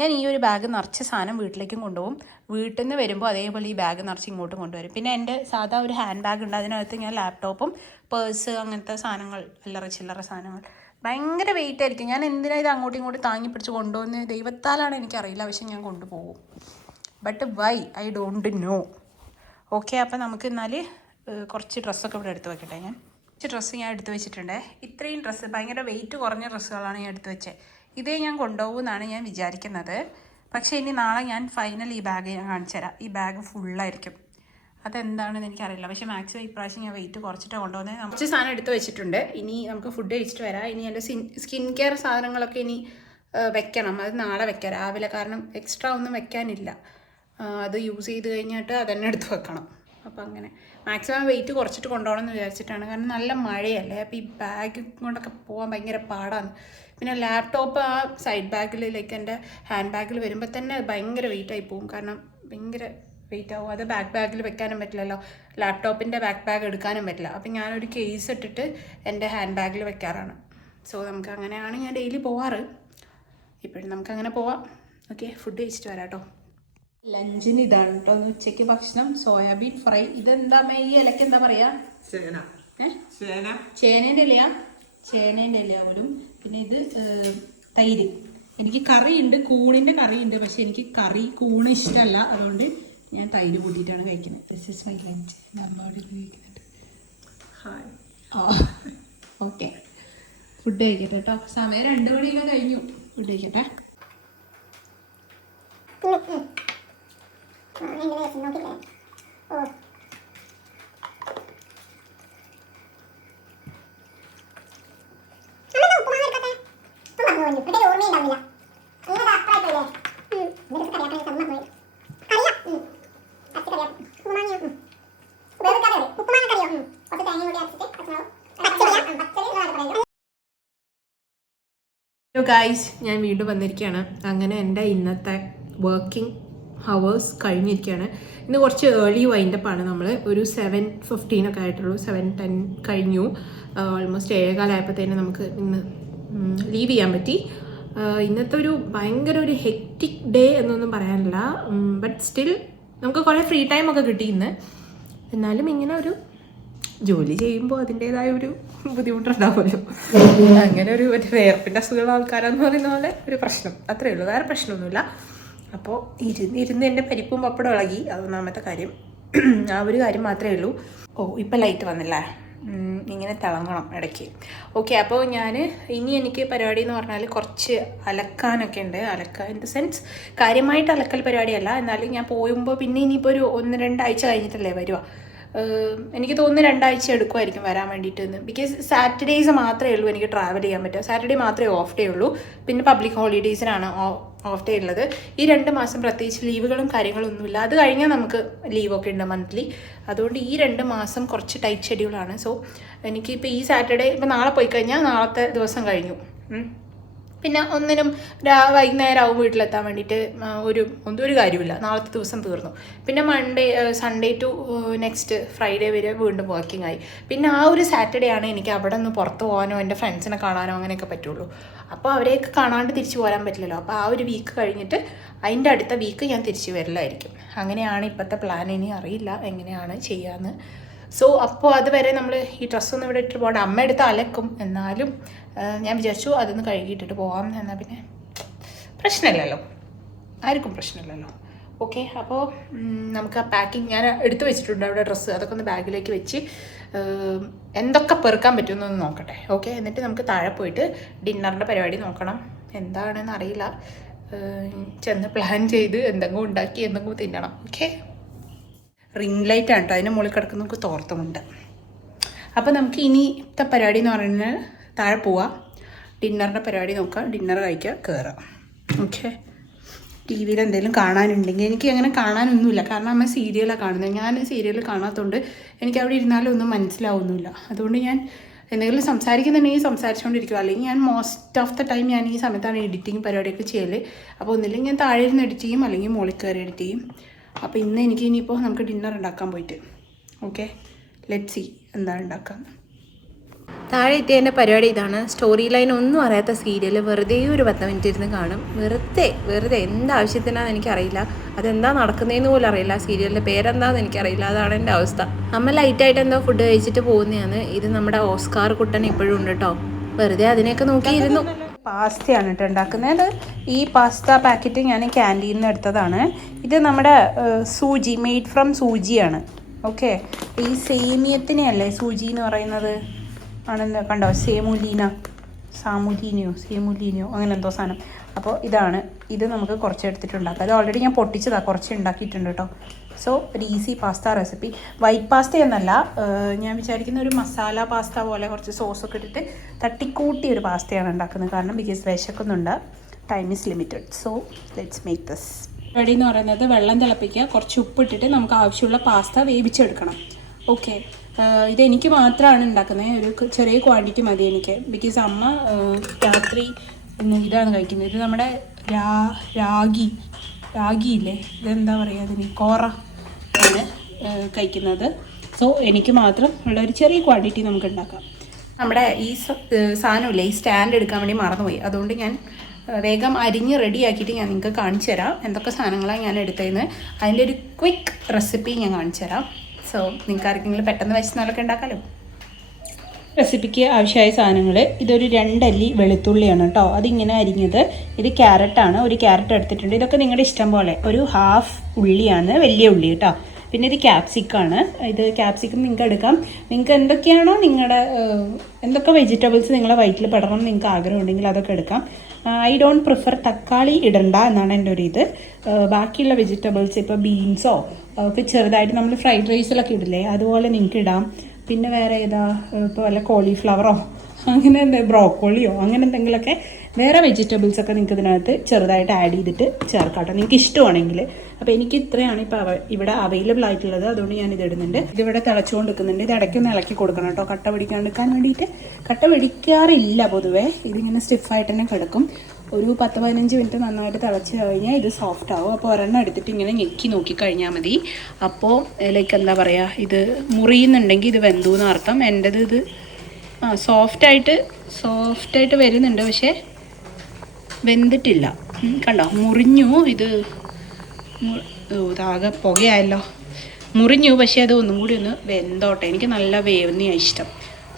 ഞാൻ ഈ ഒരു ബാഗ് നിറച്ച് സാധനം വീട്ടിലേക്കും കൊണ്ടുപോകും. വീട്ടിൽ നിന്ന് വരുമ്പോൾ അതേപോലെ ഈ ബാഗ് നിറച്ച് ഇങ്ങോട്ടും കൊണ്ടുവരും. പിന്നെ എൻ്റെ സാധാ ഒരു ഹാൻഡ് ബാഗ് ഉണ്ട്. അതിനകത്ത് ഞാൻ ലാപ്ടോപ്പും പേഴ്സ് അങ്ങനത്തെ സാധനങ്ങൾ, ചില്ലറ സാധനങ്ങൾ. ഭയങ്കര വെയിറ്റ് ആയിരിക്കും. ഞാൻ എന്തിനാണ് ഇത് അങ്ങോട്ടും ഇങ്ങോട്ടും താങ്ങി പിടിച്ച് കൊണ്ടുപോകുന്നത് ദൈവത്താലാണ് എനിക്കറിയില്ല. പക്ഷെ ഞാൻ കൊണ്ടുപോകും. But why I don't know. Okay, അപ്പം നമുക്ക് എന്നാൽ കുറച്ച് ഡ്രസ്സൊക്കെ ഇവിടെ എടുത്ത് വെക്കട്ടെ. കുറച്ച് ഡ്രസ്സ് ഞാൻ എടുത്ത് വെച്ചിട്ടുണ്ട്. ഇത്രയും ഡ്രസ്സ് ഭയങ്കര വെയിറ്റ് കുറഞ്ഞ ഡ്രസ്സുകളാണ് ഞാൻ എടുത്ത് വെച്ചത്. ഇതേ ഞാൻ കൊണ്ടുപോകുമെന്നാണ് ഞാൻ വിചാരിക്കുന്നത്. പക്ഷേ ഇനി നാളെ ഞാൻ ഫൈനൽ ഈ ബാഗ് ഞാൻ കാണിച്ചു തരാം. ഈ ബാഗ് ഫുള്ളായിരിക്കും. അതെന്താണെന്ന് എനിക്കറിയില്ല. പക്ഷേ മാക്സിമം ഇപ്രാവശ്യം ഞാൻ വെയിറ്റ് കുറച്ചിട്ടാണ് കൊണ്ടുപോകുന്നത്. കുറച്ച് സാധനം എടുത്ത് വെച്ചിട്ടുണ്ട്. ഇനി നമുക്ക് ഫുഡ് കഴിച്ചിട്ട് വരാം. ഇനി എൻ്റെ സ്കിൻ കെയർ സാധനങ്ങളൊക്കെ ഇനി വെക്കണം. അത് നാളെ വെക്കാം രാവിലെ. കാരണം എക്സ്ട്രാ ഒന്നും വെക്കാനില്ല. അത് യൂസ് ചെയ്ത് കഴിഞ്ഞിട്ട് അതന്നെ എടുത്ത് വെക്കണം. അപ്പോൾ അങ്ങനെ മാക്സിമം വെയിറ്റ് കുറച്ചിട്ട് കൊണ്ടുപോകണം എന്ന് വിചാരിച്ചിട്ടാണ്. കാരണം നല്ല മഴയല്ലേ. അപ്പോൾ ഈ ബാഗ് കൊണ്ടൊക്കെ പോകാൻ ഭയങ്കര പാടാണ്. പിന്നെ ലാപ്ടോപ്പ് ആ സൈഡ് ബാഗിൽ, ലൈക്ക് എൻ്റെ ഹാൻഡ് ബാഗിൽ വരുമ്പോൾ തന്നെ ഭയങ്കര വെയിറ്റായി പോകും. കാരണം ഭയങ്കര വെയിറ്റ് ആവും. അത് ബാഗിൽ വെക്കാനും പറ്റില്ലല്ലോ. ലാപ്ടോപ്പിൻ്റെ ബാഗ് എടുക്കാനും പറ്റില്ല. അപ്പം ഞാനൊരു കേസ് ഇട്ടിട്ട് എൻ്റെ ഹാൻഡ് ബാഗിൽ വെക്കാറാണ്. സോ നമുക്ക് അങ്ങനെയാണ് ഞാൻ ഡെയിലി പോവാറ്. ഇപ്പോഴും നമുക്കങ്ങനെ പോവാം. ഓക്കെ, ഫുഡ് കഴിച്ചിട്ട് വരാം കേട്ടോ. ലഞ്ചിന് ഇതാണ് കേട്ടോ ഉച്ചയ്ക്ക് ഭക്ഷണം. Soya bean fry. ഇതെന്താ ഈ ഇലക്ക് എന്താ പറയുക? ചേനേൻ്റെ ഇലയാ പോലും. പിന്നെ ഇത് തൈര്. എനിക്ക് കറിയുണ്ട്, കൂണിൻ്റെ കറിയുണ്ട്. പക്ഷെ എനിക്ക് കൂണ് ഇഷ്ടമല്ല. അതുകൊണ്ട് ഞാൻ തൈര് കൂട്ടിയിട്ടാണ് കഴിക്കുന്നത്. This is my lunch. നമ്മളോട് കഴിക്കുന്നുണ്ട്. ഓക്കെ, ഫുഡ് കഴിക്കട്ടെ കേട്ടോ. സമയം 2 മണിയൊക്കെ കഴിഞ്ഞു. ഫുഡ് കഴിക്കട്ടെ. ഹലോ ഗായ്സ്, ഞാൻ വീണ്ടും വന്നിരിക്കുകയാണ്. അങ്ങനെ എൻ്റെ ഇന്നത്തെ വർക്കിംഗ് ഹവേഴ്സ് കഴിഞ്ഞിരിക്കുകയാണ്. ഇന്ന് കുറച്ച് ഏർലി വൈൻഡപ്പാണ്. നമ്മൾ ഒരു 7:15 ഒക്കെ ആയിട്ടുള്ളൂ. 7:10 കഴിഞ്ഞു. ഓൾമോസ്റ്റ് 7:15 നമുക്ക് ഇന്ന് ലീവ് ചെയ്യാൻ പറ്റി. ഇന്നത്തെ ഒരു ഭയങ്കര ഒരു ഹെക്റ്റിക് ഡേ എന്നൊന്നും പറയാനില്ല. ബട്ട് സ്റ്റിൽ നമുക്ക് കുറേ ഫ്രീ ടൈം ഒക്കെ കിട്ടി ഇന്ന്. എന്നാലും ഇങ്ങനെ ഒരു ജോലി ചെയ്യുമ്പോൾ അതിൻ്റേതായ ഒരു ബുദ്ധിമുട്ടുണ്ടാവുമല്ലോ. അങ്ങനെ ഒരു മറ്റേ വേർപ്പിൻ്റെ അസുഖമുള്ള ആൾക്കാരെന്ന് പറയുന്ന പോലെ ഒരു പ്രശ്നം, അത്രയേ ഉള്ളൂ, വേറെ പ്രശ്നമൊന്നുമില്ല. അപ്പോൾ ഇരുന്ന് എൻ്റെ പരിപ്പും പപ്പടം ഇളകി, അത് ഒന്നാമത്തെ കാര്യം. ആ ഒരു കാര്യം മാത്രമേ ഉള്ളൂ. ഇപ്പം ലൈറ്റ് വന്നില്ലേ, ഇങ്ങനെ തിളങ്ങണം ഇടയ്ക്ക്. ഓക്കെ, അപ്പോൾ ഇനി എനിക്ക് പരിപാടി എന്ന് പറഞ്ഞാൽ കുറച്ച് അലക്കാനൊക്കെ ഉണ്ട്. അലക്കാൻ ഇൻ ദ സെൻസ് കാര്യമായിട്ട് അലക്കൽ പരിപാടിയല്ല, എന്നാലും ഞാൻ പോകുമ്പോൾ പിന്നെ ഇനിയിപ്പോൾ ഒരു 1-2 ആഴ്ച കഴിഞ്ഞിട്ടല്ലേ വരുക. എനിക്ക് തോന്നുന്നു 2 ആഴ്ച എടുക്കുമായിരിക്കും വരാൻ വേണ്ടിയിട്ട്. ബിക്കോസ് സാറ്റർഡേയ്സ് മാത്രമേ ഉള്ളൂ എനിക്ക് ട്രാവൽ ചെയ്യാൻ പറ്റുക. സാറ്റർഡേ മാത്രമേ ഓഫ് ഡേ ഉള്ളൂ, പിന്നെ പബ്ലിക് ഹോളിഡേയ്സിനാണ് ഓഫ് ഡേ ഉള്ളത്. ഈ 2 മാസം പ്രത്യേകിച്ച് ലീവുകളും കാര്യങ്ങളും ഒന്നുമില്ല. അത് കഴിഞ്ഞാൽ നമുക്ക് ലീവൊക്കെ ഉണ്ട് മന്ത്ലി. അതുകൊണ്ട് ഈ 2 മാസം കുറച്ച് ടൈറ്റ് ഷെഡ്യൂളാണ്. സോ എനിക്കിപ്പോൾ ഈ സാറ്റർഡേ ഇപ്പോൾ നാളെ പോയി കഴിഞ്ഞാൽ നാളത്തെ ദിവസം കഴിഞ്ഞു. പിന്നെ ഒന്നിനും വൈകുന്നേരമാവും വീട്ടിലെത്താൻ വേണ്ടിയിട്ട്. ഒരു കാര്യമില്ല, നാളത്തെ ദിവസം തീർന്നു. പിന്നെ സൺഡേ ടു നെക്സ്റ്റ് ഫ്രൈഡേ വരെ വീണ്ടും വർക്കിംഗ് ആയി. പിന്നെ ആ ഒരു സാറ്റർഡേ ആണ് എനിക്ക് അവിടെ നിന്ന് പുറത്ത് പോകാനോ എൻ്റെ ഫ്രണ്ട്സിനെ കാണാനോ അങ്ങനെയൊക്കെ പറ്റുള്ളൂ. അപ്പോൾ അവരെയൊക്കെ കാണാണ്ട് തിരിച്ചു പോരാൻ പറ്റില്ലല്ലോ. അപ്പോൾ ആ ഒരു വീക്ക് കഴിഞ്ഞിട്ട് അതിൻ്റെ അടുത്ത വീക്ക് ഞാൻ തിരിച്ചു വരില്ലായിരിക്കും. അങ്ങനെയാണ് ഇപ്പോഴത്തെ പ്ലാൻ. ഇനി അറിയില്ല എങ്ങനെയാണ് ചെയ്യാമെന്ന്. സോ അപ്പോൾ അതുവരെ നമ്മൾ ഈ ഡ്രസ്സൊന്നും ഇവിടെ ഇട്ട് പോകണ്ട. അമ്മ എടുത്ത് അലക്കും. എന്നാലും ഞാൻ വിചാരിച്ചു അതൊന്ന് കഴുകിയിട്ടിട്ട് പോകാം. എന്നാൽ പിന്നെ പ്രശ്നമില്ലല്ലോ, ആർക്കും പ്രശ്നമില്ലല്ലോ. ഓക്കെ, അപ്പോൾ നമുക്ക് ആ പാക്കിങ് ഞാൻ എടുത്തു വെച്ചിട്ടുണ്ട് അവിടെ ഡ്രസ്സ്. അതൊക്കെ ഒന്ന് ബാഗിലേക്ക് വെച്ച് എന്തൊക്കെ പെറുക്കാൻ പറ്റുമെന്നൊന്ന് നോക്കട്ടെ. ഓക്കെ, എന്നിട്ട് നമുക്ക് താഴെ പോയിട്ട് ഡിന്നറിൻ്റെ പരിപാടി നോക്കണം. എന്താണെന്ന് അറിയില്ല. ചെന്ന് പ്ലാൻ ചെയ്ത് എന്തെങ്കിലും ഉണ്ടാക്കി എന്തെങ്കിലും തിന്നണം. ഓക്കെ, റിംഗ് ലൈറ്റാണ് കേട്ടോ, അതിൻ്റെ മുകളിൽ കിടക്കുന്ന നമുക്ക് തോർത്തുമുണ്ട്. അപ്പോൾ നമുക്ക് ഇനിത്തെ പരിപാടി എന്ന് പറയുന്നത് താഴെ പോവാം, ഡിന്നറിൻ്റെ പരിപാടി നോക്കാം, ഡിന്നർ കഴിക്കുക, കയറാം. ഓക്കെ, ടി വിയിൽ എന്തെങ്കിലും കാണാനുണ്ടെങ്കിൽ എനിക്ക് അങ്ങനെ കാണാനൊന്നുമില്ല, കാരണം അമ്മ സീരിയലാണ് കാണുന്നത്. ഞാൻ സീരിയൽ കാണാത്തതുകൊണ്ട് എനിക്ക് അവിടെ ഇരുന്നാലും ഒന്നും മനസ്സിലാവുന്നില്ല. അതുകൊണ്ട് ഞാൻ എന്തെങ്കിലും സംസാരിക്കുന്നുണ്ടെങ്കിൽ സംസാരിച്ചുകൊണ്ടിരിക്കുക. അല്ലെങ്കിൽ ഞാൻ മോസ്റ്റ് ഓഫ് ദ ടൈം ഞാൻ ഈ സമയത്താണ് എഡിറ്റിങ് പരിപാടിയൊക്കെ ചെയ്യൽ. അപ്പോൾ ഒന്നില്ലെങ്കിൽ ഞാൻ താഴെ ഇരുന്ന് എഡിറ്റ് ചെയ്യും, അല്ലെങ്കിൽ മുകളിൽ കയറി എഡിറ്റ് ചെയ്യും. അപ്പോൾ ഇന്ന് എനിക്ക് ഇനിയിപ്പോൾ നമുക്ക് ഡിന്നർ ഉണ്ടാക്കാൻ പോയിട്ട് ഓക്കെ, ലെറ്റ് സി എന്താണ് ഉണ്ടാക്കാൻ. താഴെ എത്തിയതിൻ്റെ പരിപാടി ഇതാണ്. സ്റ്റോറി ലൈൻ ഒന്നും അറിയാത്ത സീരിയൽ വെറുതെ ഒരു 10 മിനിറ്റ് ഇരുന്ന് കാണും. വെറുതെ എന്താവശ്യത്തിനാണെന്ന് എനിക്കറിയില്ല. അതെന്താ നടക്കുന്നതെന്ന് പോലും അറിയില്ല. സീരിയലിൻ്റെ പേരെന്താണെന്ന് എനിക്കറിയില്ല. അതാണ് എൻ്റെ അവസ്ഥ. അമ്മ ലൈറ്റായിട്ട് എന്തോ ഫുഡ് കഴിച്ചിട്ട് പോകുന്നതാണ്. ഇത് നമ്മുടെ ഓസ്കാർ കുട്ടൻ ഇപ്പോഴും ഉണ്ട് കേട്ടോ. വെറുതെ അതിനെയൊക്കെ നോക്കിയിരുന്നു. പാസ്തയാണ് കേട്ടോ ഉണ്ടാക്കുന്നത്. ഈ പാസ്ത പാക്കറ്റ് ഞാൻ ക്യാൻറ്റീനിൽ നിന്ന് എടുത്തതാണ്. ഇത് നമ്മുടെ സൂചി, മെയ്ഡ് ഫ്രം സൂജിയാണ്. ഓക്കെ, ഈ സേമിയത്തിനെയല്ലേ സൂചി എന്ന് പറയുന്നത് ആണല്ലോ, കണ്ടോ, സാമുലീനിയോ അങ്ങനെ എന്തോ സാധനം. അപ്പോൾ ഇത് നമുക്ക് കുറച്ച് എടുത്തിട്ടുണ്ടാക്കാം. അത് ഓൾറെഡി ഞാൻ പൊട്ടിച്ചതാണ്, കുറച്ച് ഉണ്ടാക്കിയിട്ടുണ്ട് കേട്ടോ. സോ ഒരു easy pasta recipe. White pasta എന്നല്ല, ഞാൻ വിചാരിക്കുന്ന ഒരു മസാല പാസ്ത പോലെ കുറച്ച് സോസൊക്കെ ഇട്ടിട്ട് തട്ടിക്കൂട്ടി ഒരു പാസ്തയാണ് ഉണ്ടാക്കുന്നത്. കാരണം ബിക്കോസ് വിശക്കുന്നുണ്ട്, time is limited. So let's make this. Ready എന്ന് പറയുന്നത് വെള്ളം തിളപ്പിക്കുക, കുറച്ച് ഉപ്പിട്ടിട്ട് നമുക്ക് ആവശ്യമുള്ള പാസ്ത വേവിച്ചെടുക്കണം. ഓക്കെ, ഇതെനിക്ക് മാത്രമാണ് ഉണ്ടാക്കുന്നത്. ഒരു ചെറിയ ക്വാണ്ടിറ്റി മതി എനിക്ക്. ബിക്കോസ് അമ്മ രാത്രി ഇതാണ് കഴിക്കുന്നത്. ഇത് നമ്മുടെ രാഗിയില്ലേ, ഇതെന്താ പറയുക അതിന്, കോറ ആണ് കഴിക്കുന്നത്. സോ എനിക്ക് മാത്രം ഉള്ള ഒരു ചെറിയ ക്വാണ്ടിറ്റി നമുക്ക് ഉണ്ടാക്കാം. നമ്മുടെ ഈ സാധനമില്ലേ, ഈ സ്റ്റാൻഡ് എടുക്കാൻ വേണ്ടി മറന്നുപോയി. അതുകൊണ്ട് ഞാൻ വേഗം അരിഞ്ഞ് റെഡിയാക്കിയിട്ട് ഞാൻ നിങ്ങൾക്ക് കാണിച്ചു തരാം എന്തൊക്കെ സാധനങ്ങളാണ് ഞാൻ എടുത്തതെന്ന്. അതിൻ്റെ ഒരു ക്വിക്ക് റെസിപ്പി ഞാൻ കാണിച്ചു തരാം. സോ നിങ്ങൾക്ക് ആർക്കെങ്കിലും പെട്ടെന്ന് വിശന്നാലൊക്കെ ഉണ്ടാക്കാമല്ലോ. റെസിപ്പിക്ക് ആവശ്യമായ സാധനങ്ങൾ: ഇതൊരു 2 അല്ലി വെളുത്തുള്ളിയാണ് കേട്ടോ, അതിങ്ങനെ അരിഞ്ഞത്. ഇത് ക്യാരറ്റാണ്, ഒരു ക്യാരറ്റ് എടുത്തിട്ടുണ്ട്. ഇതൊക്കെ നിങ്ങളുടെ ഇഷ്ടം പോലെ. ഒരു 1/2 ഉള്ളിയാണ്, വലിയ ഉള്ളി കേട്ടോ. പിന്നെ ഇത് ക്യാപ്സിക്കാണ്. ഇത് ക്യാപ്സിക്കം നിങ്ങൾക്ക് എടുക്കാം. നിങ്ങൾക്ക് എന്തൊക്കെയാണോ എന്തൊക്കെ വെജിറ്റബിൾസ് നിങ്ങളെ വയറ്റിൽ പെടണം നിങ്ങൾക്ക് ആഗ്രഹം ഉണ്ടെങ്കിൽ അതൊക്കെ എടുക്കാം. ഐ ഡോണ്ട് പ്രിഫർ തക്കാളി ഇടണ്ട എന്നാണ് എൻ്റെ ഒരു ഇത്. ബാക്കിയുള്ള വെജിറ്റബിൾസ് ഇപ്പോൾ ബീൻസോ ഒക്കെ ചെറുതായിട്ട് നമ്മൾ ഫ്രൈഡ് റൈസിലൊക്കെ ഇടില്ലേ, അതുപോലെ നിങ്ങൾക്ക് ഇടാം. പിന്നെ വേറെ ഇപ്പോൾ വല്ല കോളിഫ്ലവറോ അങ്ങനെ ബ്രോക്കോളിയോ അങ്ങനെ എന്തെങ്കിലുമൊക്കെ വേറെ വെജിറ്റബിൾസൊക്കെ നിങ്ങൾക്ക് ഇതിനകത്ത് ചെറുതായിട്ട് ആഡ് ചെയ്തിട്ട് ചേർക്കാം കേട്ടോ, നിങ്ങൾക്ക് ഇഷ്ടമാണെങ്കിൽ. അപ്പോൾ എനിക്ക് ഇത്രയാണ് ഇപ്പോൾ ഇവിടെ അവൈലബിൾ ആയിട്ടുള്ളത്. അതുകൊണ്ട് ഞാനിത് ഇടുന്നുണ്ട്. ഇതിവിടെ തിളച്ചുകൊണ്ട് നിൽക്കുന്നുണ്ട്. ഇത് ഇടയ്ക്കൊന്ന് ഇളക്കി കൊടുക്കണം കേട്ടോ, കട്ട പിടിക്കാണ്ടിരിക്കാൻ വേണ്ടിയിട്ട്. കട്ട പിടിക്കാറില്ല പൊതുവേ, ഇതിങ്ങനെ സ്റ്റിഫായിട്ട് തന്നെ കിടക്കും. ഒരു 10-15 മിനിറ്റ് നന്നായിട്ട് തിളച്ച് കഴിഞ്ഞാൽ ഇത് സോഫ്റ്റ് ആവും. അപ്പോൾ ഒരെണ്ണം എടുത്തിട്ട് ഇങ്ങനെ ഞെക്കി നോക്കിക്കഴിഞ്ഞാൽ മതി. അപ്പോൾ ലൈക്ക് എന്താ പറയുക, ഇത് മുറിയുന്നുണ്ടെങ്കിൽ ഇത് വെന്തു എന്ന് അർത്ഥം. എൻ്റെത് ഇത് സോഫ്റ്റായിട്ട് വരുന്നുണ്ട്, പക്ഷേ വെന്തിട്ടില്ല. കണ്ടോ, മുറിഞ്ഞു. ഇത് ഇതാകെ പുകയായല്ലോ. മുറിഞ്ഞു, പക്ഷേ അത് ഒന്നും കൂടി ഒന്ന് വെന്തോട്ടെ. എനിക്ക് നല്ല വേവുന്നതാണ് ഇഷ്ടം.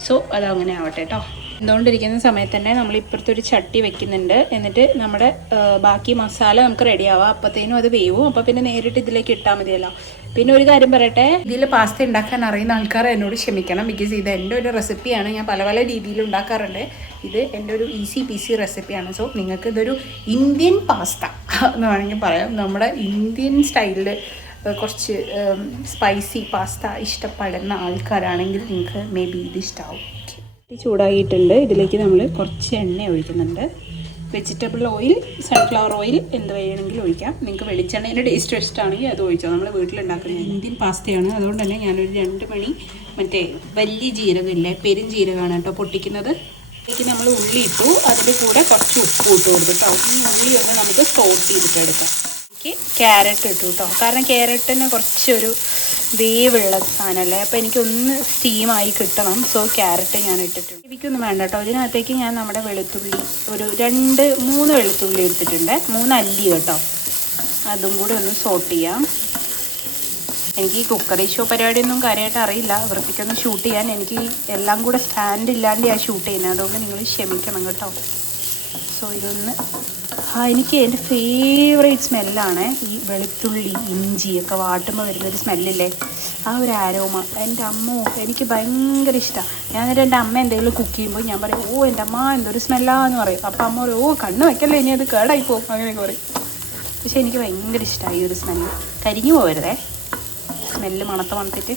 സോ അതങ്ങനെ ആവട്ടെ കേട്ടോ. എന്തുകൊണ്ടിരിക്കുന്ന സമയത്ത് തന്നെ നമ്മൾ ഇപ്പുറത്തെ ഒരു ചട്ടി വെക്കുന്നുണ്ട്. എന്നിട്ട് നമ്മുടെ ബാക്കി മസാല നമുക്ക് റെഡി ആവാം. അപ്പോഴത്തേനും അത് വേവും. അപ്പോൾ പിന്നെ നേരിട്ട് ഇതിലേക്ക് ഇട്ടാൽ മതിയല്ലോ. പിന്നെ ഒരു കാര്യം പറയട്ടെ, ഇതിൽ പാസ്ത ഉണ്ടാക്കാൻ അറിയുന്ന ആൾക്കാർ എന്നോട് ക്ഷമിക്കണം. ബിക്കോസ് ഇത് എൻ്റെ ഒരു റെസിപ്പിയാണ്. ഞാൻ പല പല രീതിയിൽ ഉണ്ടാക്കാറുണ്ട്. ഇത് എൻ്റെ ഒരു ഈസി പീസി റെസിപ്പിയാണ്. സോ നിങ്ങൾക്ക് ഇതൊരു ഇന്ത്യൻ പാസ്ത എന്ന് വേണമെങ്കിൽ പറയാം. നമ്മുടെ ഇന്ത്യൻ സ്റ്റൈലിൽ കുറച്ച് സ്പൈസി പാസ്ത ഇഷ്ടപ്പെടുന്ന ആൾക്കാരാണെങ്കിൽ നിങ്ങൾക്ക് മേ ബി ഇത് ഇഷ്ടമാവും. ചൂടായിട്ടുണ്ട്. ഇതിലേക്ക് നമ്മൾ കുറച്ച് എണ്ണ ഒഴിക്കുന്നുണ്ട്. വെജിറ്റബിൾ ഓയിൽ, സൺഫ്ലവർ ഓയിൽ എന്ത് വേണമെങ്കിലും ഒഴിക്കാം. നിങ്ങൾക്ക് വെളിച്ചെണ്ണയുടെ ടേസ്റ്റ് ഇഷ്ടമാണെങ്കിൽ അത് ഒഴിച്ചോ. നമ്മൾ വീട്ടിലുണ്ടാക്കുന്ന ഇന്ത്യൻ പാസ്തയാണ്. അതുകൊണ്ട് തന്നെ ഞാനൊരു 2 മണി മറ്റേ വലിയ ജീരകമില്ലേ, പെരുംജീരകമാണ് കേട്ടോ പൊട്ടിക്കുന്നത്. ഇതിലേക്ക് നമ്മൾ ഉള്ളി ഇട്ടു. അതിൻ്റെ കൂടെ കുറച്ച് ഉപ്പ് ഇട്ട് കൊടുത്തു കേട്ടോ. ഈ ഉള്ളി ഒന്ന് നമുക്ക് സോട്ട് ചെയ്തിട്ട് എടുക്കാം. ക്യാരറ്റ് ഇട്ടു കേട്ടോ, കാരണം ക്യാരറ്റിന് കുറച്ചൊരു വേവുള്ള സാധനമല്ലേ. അപ്പോൾ എനിക്കൊന്ന് സ്റ്റീമായി കിട്ടണം. സോ ക്യാരറ്റ് ഞാൻ ഇട്ടിട്ടുണ്ട്. എനിക്കൊന്നും വേണ്ട കേട്ടോ. ഇതിനകത്തേക്ക് ഞാൻ നമ്മുടെ വെളുത്തുള്ളി ഒരു 2-3 വെളുത്തുള്ളി എടുത്തിട്ടുണ്ട്. 3 അല്ലി കേട്ടോ. അതും കൂടി ഒന്ന് സോട്ട് ചെയ്യാം. എനിക്ക് ഈ കുക്കറി ഷോ പരിപാടിയൊന്നും കാര്യമായിട്ട് അറിയില്ല. വൃത്തിക്കൊന്ന് ഷൂട്ട് ചെയ്യാൻ എനിക്ക് എല്ലാം കൂടെ സ്റ്റാൻഡ് ഇല്ലാണ്ട് ഞാൻ ഷൂട്ട് ചെയ്യുന്നത്. അതുകൊണ്ട് നിങ്ങൾ ക്ഷമിക്കണം കേട്ടോ. സോ ഇതൊന്ന് എനിക്ക് എൻ്റെ ഫേവറേറ്റ് സ്മെല്ലാണ് ഈ വെളുത്തുള്ളി ഇഞ്ചിയൊക്കെ വാട്ടുമ്പോൾ വരുന്നൊരു സ്മെല്ലില്ലേ, ആ ഒരു ആരോമ. എൻ്റെ അമ്മോ എനിക്ക് ഭയങ്കര ഇഷ്ടമാണ്. ഞാനൊരു എൻ്റെ അമ്മ എന്തെങ്കിലും കുക്ക് ചെയ്യുമ്പോൾ ഞാൻ പറയും, ഓ എൻ്റെ അമ്മ എന്തൊരു സ്മെല്ലാന്ന് പറയും. അപ്പോൾ അമ്മ പറയും, ഓ കണ്ണ് വയ്ക്കല്ലേ, ഇനി അത് കേടായി പോകും, അങ്ങനെയൊക്കെ പറയും. പക്ഷേ എനിക്ക് ഭയങ്കര ഇഷ്ടമായി ഈ ഒരു സ്മെല്ല്. കരിഞ്ഞു പോകരുതേ സ്മെല്ല് മണത്തിട്ട്.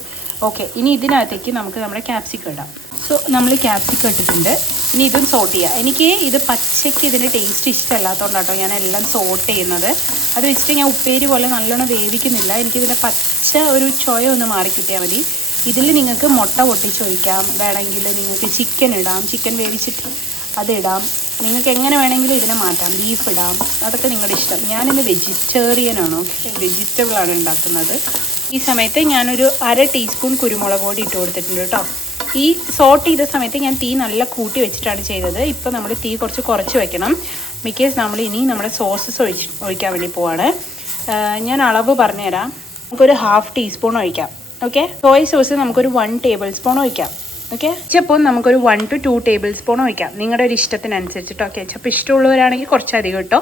ഓക്കെ, ഇനി ഇതിനകത്തേക്ക് നമുക്ക് നമ്മുടെ ക്യാപ്സിക്കം ഇടാം. സോ നമ്മൾ ക്യാപ്സിക്കം ഇട്ടിട്ടുണ്ട്. ഇനി ഇതും സോട്ട് ചെയ്യുക. എനിക്ക് ഇത് പച്ചയ്ക്ക് ഇതിൻ്റെ ടേസ്റ്റ് ഇഷ്ടമല്ലാത്തതുകൊണ്ടാണ് കേട്ടോ ഞാൻ എല്ലാം സോട്ട് ചെയ്യുന്നത്. അത് വെച്ചിട്ട് ഞാൻ ഉപ്പേരി പോലെ നല്ലോണം വേവിക്കുന്നില്ല. എനിക്കിതിൻ്റെ പച്ച ഒരു ചൊയ ഒന്ന് മാറിക്കിട്ടിയാൽ മതി. ഇതിൽ നിങ്ങൾക്ക് മുട്ട പൊട്ടിച്ചൊഴിക്കാം, വേണമെങ്കിൽ നിങ്ങൾക്ക് ചിക്കൻ ഇടാം, ചിക്കൻ വേവിച്ചിട്ട് അതിടാം. നിങ്ങൾക്ക് എങ്ങനെ വേണമെങ്കിലും ഇതിനെ മാറ്റാം, ബീഫ് ഇടാം, അതൊക്കെ നിങ്ങളുടെ ഇഷ്ടം. ഞാനിന്ന് വെജിറ്റേറിയനാണ്, ഓക്കെ, വെജിറ്റബിളാണ് ഉണ്ടാക്കുന്നത്. ഈ സമയത്ത് ഞാനൊരു 1/2 ടീസ്പൂൺ കുരുമുളക് പൊടി ഇട്ട് കൊടുത്തിട്ടുണ്ട് കേട്ടോ. ഈ സോട്ട് ചെയ്ത സമയത്ത് ഞാൻ തീ നല്ല കൂട്ടി വെച്ചിട്ടാണ് ചെയ്തത്. ഇപ്പോൾ നമ്മൾ തീ കുറച്ച് വെക്കണം. ബിക്കോസ് നമ്മൾ ഇനി നമ്മുടെ സോസസ് ഒഴിക്കാൻ വേണ്ടി പോവാണ്. ഞാൻ അളവ് പറഞ്ഞുതരാം. നമുക്കൊരു 1/2 ടീസ്പൂൺ ഒഴിക്കാം. ഓക്കെ, സോയ് സോസ് നമുക്കൊരു 1 ടേബിൾ സ്പൂൺ ഒഴിക്കാം. ഓക്കെ, കെച്ചപ്പ് നമുക്കൊരു 1 to 2 ടേബിൾ സ്പൂൺ ഒഴിക്കാം, നിങ്ങളുടെ ഒരു ഇഷ്ടത്തിനനുസരിച്ചിട്ടോ. കെച്ചപ്പ് ഇഷ്ടമുള്ളവരാണെങ്കിൽ കുറച്ചധികം ഇട്ടോ,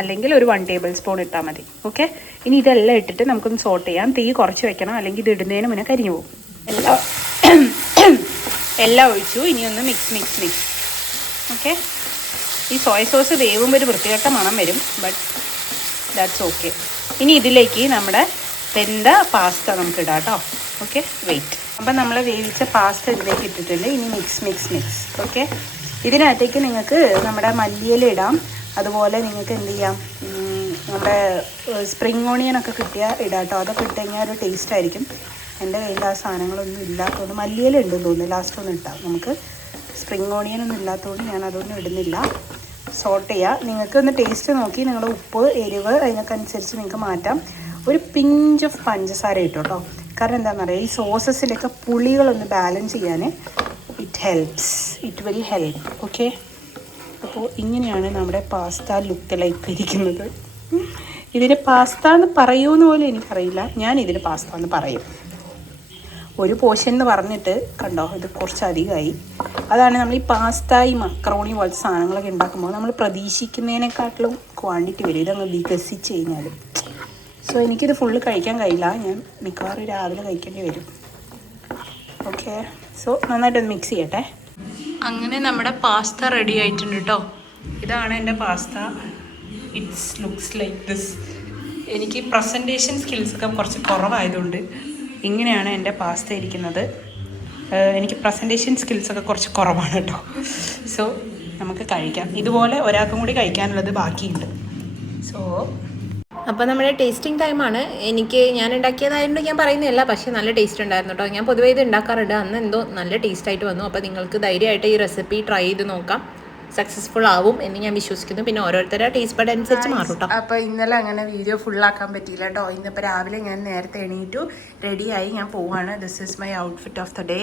അല്ലെങ്കിൽ ഒരു 1 ടേബിൾ സ്പൂൺ ഇട്ടാൽ മതി. ഓക്കെ, ഇനി ഇതെല്ലാം ഇട്ടിട്ട് നമുക്കൊന്ന് സോട്ട് ചെയ്യാം. തീ കുറച്ച് വെക്കണം, അല്ലെങ്കിൽ ഇത് ഇടുന്നതിന് മുന്നേ കരിഞ്ഞു പോകും. എല്ലാം ഒഴിച്ചു. ഇനി ഒന്ന് മിക്സ്. ഓക്കെ, ഈ സോയ സോസ് വേവുമ്പോൾ ഒരു വൃത്തികെട്ട മണം വരും, ബട്ട് ദാറ്റ്സ് ഓക്കെ. ഇനി ഇതിലേക്ക് നമ്മുടെ വെന്ത പാസ്ത നമുക്ക് ഇടാം കേട്ടോ. Okay, wait. അപ്പം നമ്മൾ വേവിച്ച പാസ്ത ഇതിലേക്ക് ഇട്ടിട്ടുണ്ട്. ഇനി മിക്സ്. ഓക്കെ, ഇതിനകത്തേക്ക് നിങ്ങൾക്ക് നമ്മുടെ മല്ലിയില ഇടാം. അതുപോലെ നിങ്ങൾക്ക് എന്ത് ചെയ്യാം, നമ്മുടെ സ്പ്രിങ് ഓണിയനൊക്കെ കിട്ടിയാൽ ഇടാം കേട്ടോ. അതൊക്കെ ഇട്ട് കഴിഞ്ഞാൽ ഒരു ടേസ്റ്റ് ആയിരിക്കും. എൻ്റെ കയ്യിൽ ആ സാധനങ്ങളൊന്നും ഇല്ലാത്തതുകൊണ്ട്, മല്ലിയില ഉണ്ടെന്ന് തോന്നുന്നു, ലാസ്റ്റ് ഒന്ന് ഇട്ടാം. നമുക്ക് സ്പ്രിങ് ഓണിയനൊന്നും ഇല്ലാത്തതുകൊണ്ട് ഞാൻ അതൊന്നും ഇടുന്നില്ല. സോട്ട് ചെയ്യുക. നിങ്ങൾക്ക് ഒന്ന് ടേസ്റ്റ് നോക്കി നിങ്ങളുടെ ഉപ്പ്, എരിവ് അതിനൊക്കെ അനുസരിച്ച് നിങ്ങൾക്ക് മാറ്റാം. ഒരു പിഞ്ച് ഓഫ് പഞ്ചസാര ഇട്ടു കേട്ടോ. കാരണം എന്താണെന്നറിയാം, ഈ സോസസിലൊക്കെ പുളികളൊന്ന് ബാലൻസ് ചെയ്യാൻ ഇറ്റ് വിൽ ഹെൽപ്പ്. ഓക്കെ, അപ്പോൾ ഇങ്ങനെയാണ് നമ്മുടെ പാസ്ത ലുക്കിലേക്ക് ഇരിക്കുന്നത്. ഇതിന് പാസ്ത എന്ന് പറയുമെന്ന് പോലും എനിക്കറിയില്ല. ഞാൻ ഇതിന് പാസ്ത എന്ന് പറയും. ഒരു പോർഷൻ എന്ന് പറഞ്ഞിട്ട് കണ്ടോ, ഇത് കുറച്ചധികമായി. അതാണ് നമ്മൾ ഈ പാസ്ത, ഈ മക്രോണി പോലത്തെ സാധനങ്ങളൊക്കെ ഉണ്ടാക്കുമ്പോൾ നമ്മൾ പ്രതീക്ഷിക്കുന്നതിനെക്കാട്ടിലും ക്വാണ്ടിറ്റി വരും ഇതങ്ങ് വികസിച്ച് കഴിഞ്ഞാൽ. സോ എനിക്കിത് ഫുള്ള് കഴിക്കാൻ കഴിയില്ല. ഞാൻ മിക്കവാറും രാവിലെ കഴിക്കേണ്ടി വരും. ഓക്കെ, സോ നന്നായിട്ടൊന്ന് മിക്സ് ചെയ്യട്ടെ. അങ്ങനെ നമ്മുടെ പാസ്ത റെഡി ആയിട്ടുണ്ട് കേട്ടോ. ഇതാണ് എൻ്റെ pasta. It's looks like this. എനിക്ക് പ്രസൻറ്റേഷൻ സ്കിൽസൊക്കെ കുറച്ച് കുറവായതുകൊണ്ട് ഇങ്ങനെയാണ് എൻ്റെ പാസ്ത ഇരിക്കുന്നത്. എനിക്ക് പ്രസൻറ്റേഷൻ സ്കിൽസൊക്കെ കുറച്ച് കുറവാണ് കേട്ടോ. സോ നമുക്ക് കഴിക്കാം. ഇതുപോലെ ഒരാൾക്കും കൂടി കഴിക്കാനുള്ളത് ബാക്കിയുണ്ട്. സോ അപ്പോൾ നമ്മുടെ ടേസ്റ്റിംഗ് ടൈമാണ്. ഞാൻ ഉണ്ടാക്കിയതായതുകൊണ്ട് ഞാൻ പറയുന്നില്ല, പക്ഷേ നല്ല ടേസ്റ്റ് ഉണ്ടായിരുന്നു കേട്ടോ. ഞാൻ പൊതുവേ ഇത് ഉണ്ടാക്കാറുണ്ട്, അന്ന് എന്തോ നല്ല ടേസ്റ്റായിട്ട് വന്നു. അപ്പോൾ നിങ്ങൾക്ക് ധൈര്യമായിട്ട് ഈ റെസിപ്പി ട്രൈ ചെയ്ത് നോക്കാം, സക്സസ്ഫുൾ ആവും എന്ന് ഞാൻ വിശ്വസിക്കുന്നു. പിന്നെ ഓരോരുത്തരുടെ ടേസ്റ്റ് ബഡ് അനുസരിച്ച് മാറും കേട്ടോ. അപ്പോൾ ഇന്നലെ അങ്ങനെ വീഡിയോ ഫുള്ളാക്കാൻ പറ്റിയില്ല കേട്ടോ. ഇന്നിപ്പോൾ രാവിലെ ഞാൻ നേരത്തെ എണീറ്റു റെഡിയായി ഞാൻ പോവാണ്. This is my outfit of the day.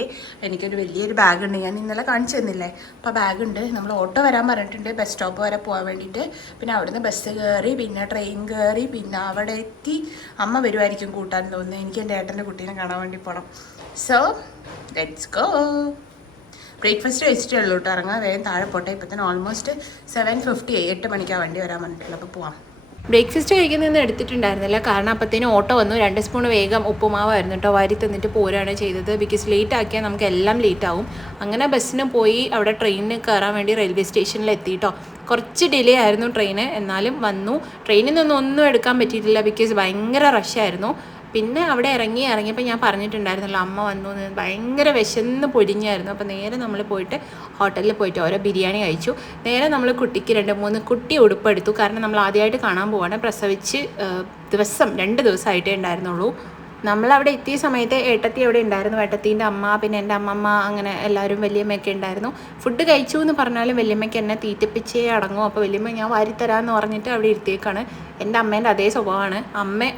എനിക്കൊരു വലിയൊരു ബാഗ് ഉണ്ട്, ഞാൻ ഇന്നലെ കാണിച്ചു തന്നില്ലേ. അപ്പോൾ ബാഗ് ഉണ്ട്. നമ്മൾ ഓട്ടോ വരാൻ പറഞ്ഞിട്ടുണ്ട് ബസ് സ്റ്റോപ്പ് വരെ പോകാൻ വേണ്ടിയിട്ട്. പിന്നെ അവിടുന്ന് ബസ് കയറി, പിന്നെ ട്രെയിൻ കയറി, പിന്നെ അവിടെ എത്തി. അമ്മ വരുമായിരിക്കും കൂട്ടാൻ തോന്നുന്നു. എനിക്ക് എൻ്റെ ഏട്ടൻ്റെ കുട്ടീനെ കാണാൻ വേണ്ടി പോകണം. So let's go. ബ്രേക്ക്ഫാസ്റ്റ് കഴിച്ചിട്ടേ ഉള്ളൂ കേട്ടോ. ഇറങ്ങാൻ വേഗം താഴെ പോട്ടെ. ഇപ്പം തന്നെ ഓൾമോസ്റ്റ് 7:50 8 മണിക്കാണ് വണ്ടി വരാൻ പറഞ്ഞിട്ടുള്ളത്. അപ്പോൾ പോവാം. ബ്രേക്ക്ഫാസ്റ്റ് കഴിക്കുന്നതൊന്നും എടുത്തിട്ടുണ്ടായിരുന്നില്ല, കാരണം അപ്പത്തേനും ഓട്ടോ വന്നു. 2 സ്പൂൺ വേഗം ഉപ്പുമാവായിരുന്നു കേട്ടോ, വാരി തന്നിട്ട് പോരാണ് ചെയ്തത്. ബിക്കോസ് ലേറ്റ് ആക്കിയാൽ നമുക്ക് എല്ലാം ലേറ്റ് ആവും. അങ്ങനെ ബസ്സിന് പോയി അവിടെ ട്രെയിനിന് കയറാൻ വേണ്ടി റെയിൽവേ സ്റ്റേഷനിൽ എത്തിയിട്ടോ. കുറച്ച് ഡിലേ ആയിരുന്നു ട്രെയിന്, എന്നാലും വന്നു. ട്രെയിനിൽ നിന്നൊന്നും ഒന്നും എടുക്കാൻ പറ്റിയിട്ടില്ല, ബിക്കോസ് ഭയങ്കര റഷായിരുന്നു. പിന്നെ അവിടെ ഇറങ്ങിയപ്പോൾ ഞാൻ പറഞ്ഞിട്ടുണ്ടായിരുന്നല്ലോ അമ്മ വന്നു, ഭയങ്കര വിശന്ന് പൊരിഞ്ഞായിരുന്നു. അപ്പോൾ നേരെ നമ്മൾ പോയിട്ട് ഹോട്ടലിൽ പോയിട്ട് ഓരോ ബിരിയാണി കഴിച്ചു. നേരെ നമ്മൾ കുട്ടിക്ക് 2-3 കുട്ടി ഉടുപ്പെടുത്തു, കാരണം നമ്മൾ ആദ്യമായിട്ട് കാണാൻ പോവാണ്. പ്രസവിച്ച് 2 ദിവസമായിട്ടേ ഉണ്ടായിരുന്നുള്ളൂ. നമ്മളവിടെ എത്തിയ സമയത്ത് ഏട്ടത്തി അവിടെ ഉണ്ടായിരുന്നു. ഏട്ടത്തീൻ്റെ അമ്മ, പിന്നെ എൻ്റെ അമ്മമ്മ, അങ്ങനെ എല്ലാവരും വലിയമ്മയൊക്കെ ഉണ്ടായിരുന്നു. ഫുഡ് കഴിച്ചു എന്ന് പറഞ്ഞാലും വലിയമ്മയ്ക്ക് എന്നെ തീറ്റിപ്പിച്ചേ അടങ്ങും. അപ്പോൾ വലിയമ്മ ഞാൻ വാരിത്തരാമെന്ന് പറഞ്ഞിട്ട് അവിടെ ഇരുത്തിയേക്കാണ്. എൻ്റെ അമ്മേൻ്റെ അതേ സ്വഭാവമാണ്.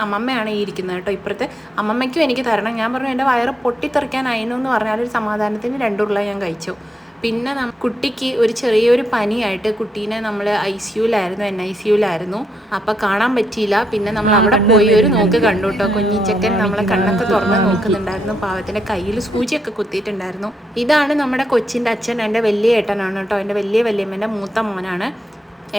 അമ്മമ്മയാണ് ഈ ഇരിക്കുന്നത് കേട്ടോ. ഇപ്പുറത്ത് അമ്മമ്മയ്ക്കും എനിക്ക് തരണം. ഞാൻ പറഞ്ഞു എൻ്റെ വയറ് പൊട്ടിത്തെറിക്കാനായിരുന്നു എന്ന് പറഞ്ഞാലൊരു സമാധാനത്തിന് 2 ഉരുള ഞാൻ കഴിച്ചു. പിന്നെ കുട്ടിക്ക് ഒരു ചെറിയൊരു പനിയായിട്ട് കുട്ടീനെ നമ്മൾ ICUലായിരുന്നു, NICUലായിരുന്നു. അപ്പം കാണാൻ പറ്റിയില്ല. പിന്നെ നമ്മൾ അവിടെ പോയി ഒരു നോക്ക് കണ്ടു കേട്ടോ. കുഞ്ഞിച്ചക്കൻ നമ്മളെ കണ്ണൊക്കെ തുറന്ന് നോക്കുന്നുണ്ടായിരുന്നു. പാവത്തിൻ്റെ കയ്യിൽ സൂചിയൊക്കെ കുത്തിയിട്ടുണ്ടായിരുന്നു. ഇതാണ് നമ്മുടെ കൊച്ചിൻ്റെ അച്ഛൻ, എൻ്റെ വലിയ ഏട്ടനാണ് കേട്ടോ. എൻ്റെ വല്യമ്മേൻ്റെ മൂത്ത മോനാണ്.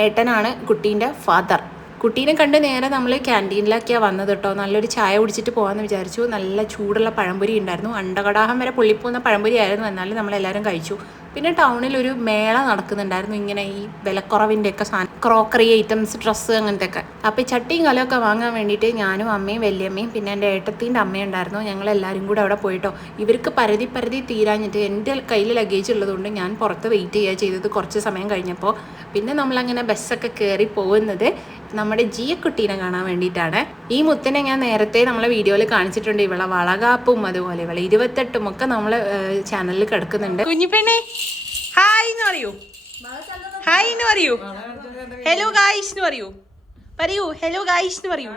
ഏട്ടനാണ് കുട്ടീൻ്റെ ഫാദർ. കുട്ടീനെ കണ്ട് നേരെ നമ്മൾ ക്യാൻറ്റീനിലൊക്കെയാണ് വന്നത് കേട്ടോ. നല്ലൊരു ചായ കുടിച്ചിട്ട് പോകാമെന്ന് വിചാരിച്ചു. നല്ല ചൂടുള്ള പഴംപൊരി ഉണ്ടായിരുന്നു. അണ്ടകടാഹം വരെ പൊള്ളിപ്പോകുന്ന പഴംപൊരി ആയിരുന്നു, എന്നാലും നമ്മളെല്ലാവരും കഴിച്ചു. പിന്നെ ടൗണിലൊരു മേള നടക്കുന്നുണ്ടായിരുന്നു, ഇങ്ങനെ ഈ വിലക്കുറവിൻ്റെയൊക്കെ സാധനം, ക്രോക്കറി ഐറ്റംസ്, ഡ്രസ്സ്, അങ്ങനത്തെ ഒക്കെ. അപ്പോൾ ഈ ചട്ടിയും കലമൊക്കെ വാങ്ങാൻ വേണ്ടിയിട്ട് ഞാനും അമ്മയും വലിയമ്മയും പിന്നെ എൻ്റെ ഏട്ടത്തിൻ്റെ അമ്മയും ഉണ്ടായിരുന്നു. ഞങ്ങളെല്ലാവരും കൂടെ അവിടെ പോയിട്ടോ. ഇവർക്ക് പരതി തീരാഞ്ഞിട്ട് എൻ്റെ കയ്യിൽ ലഗേജ് ഉള്ളതുകൊണ്ട് ഞാൻ പുറത്ത് വെയിറ്റ് ചെയ്യുക ചെയ്തത് കുറച്ച് സമയം കഴിഞ്ഞപ്പോൾ. പിന്നെ നമ്മളങ്ങനെ ബസ്സൊക്കെ കയറി പോകുന്നത് നമ്മുടെ ജിയക്കുട്ടീനെ കാണാൻ വേണ്ടിയിട്ടാണ്. ഈ മുത്തിനെ ഞാൻ നേരത്തെ നമ്മളെ വീഡിയോയിൽ കാണിച്ചിട്ടുണ്ട്. ഇവളെ വളകാപ്പും അതുപോലെ ഇവളെ 28 ഒക്കെ നമ്മളെ ചാനലിൽ കിടക്കുന്നുണ്ട്. കുഞ്ഞിപ്പെണ്ണേ ഹായ് എന്ന് പറയൂ, ഹായ് എന്ന് പറയൂ, ഹലോ ഗായ്സ് എന്ന് പറയൂ, ഹലോ ഗായ്സ് എന്ന് പറയൂ.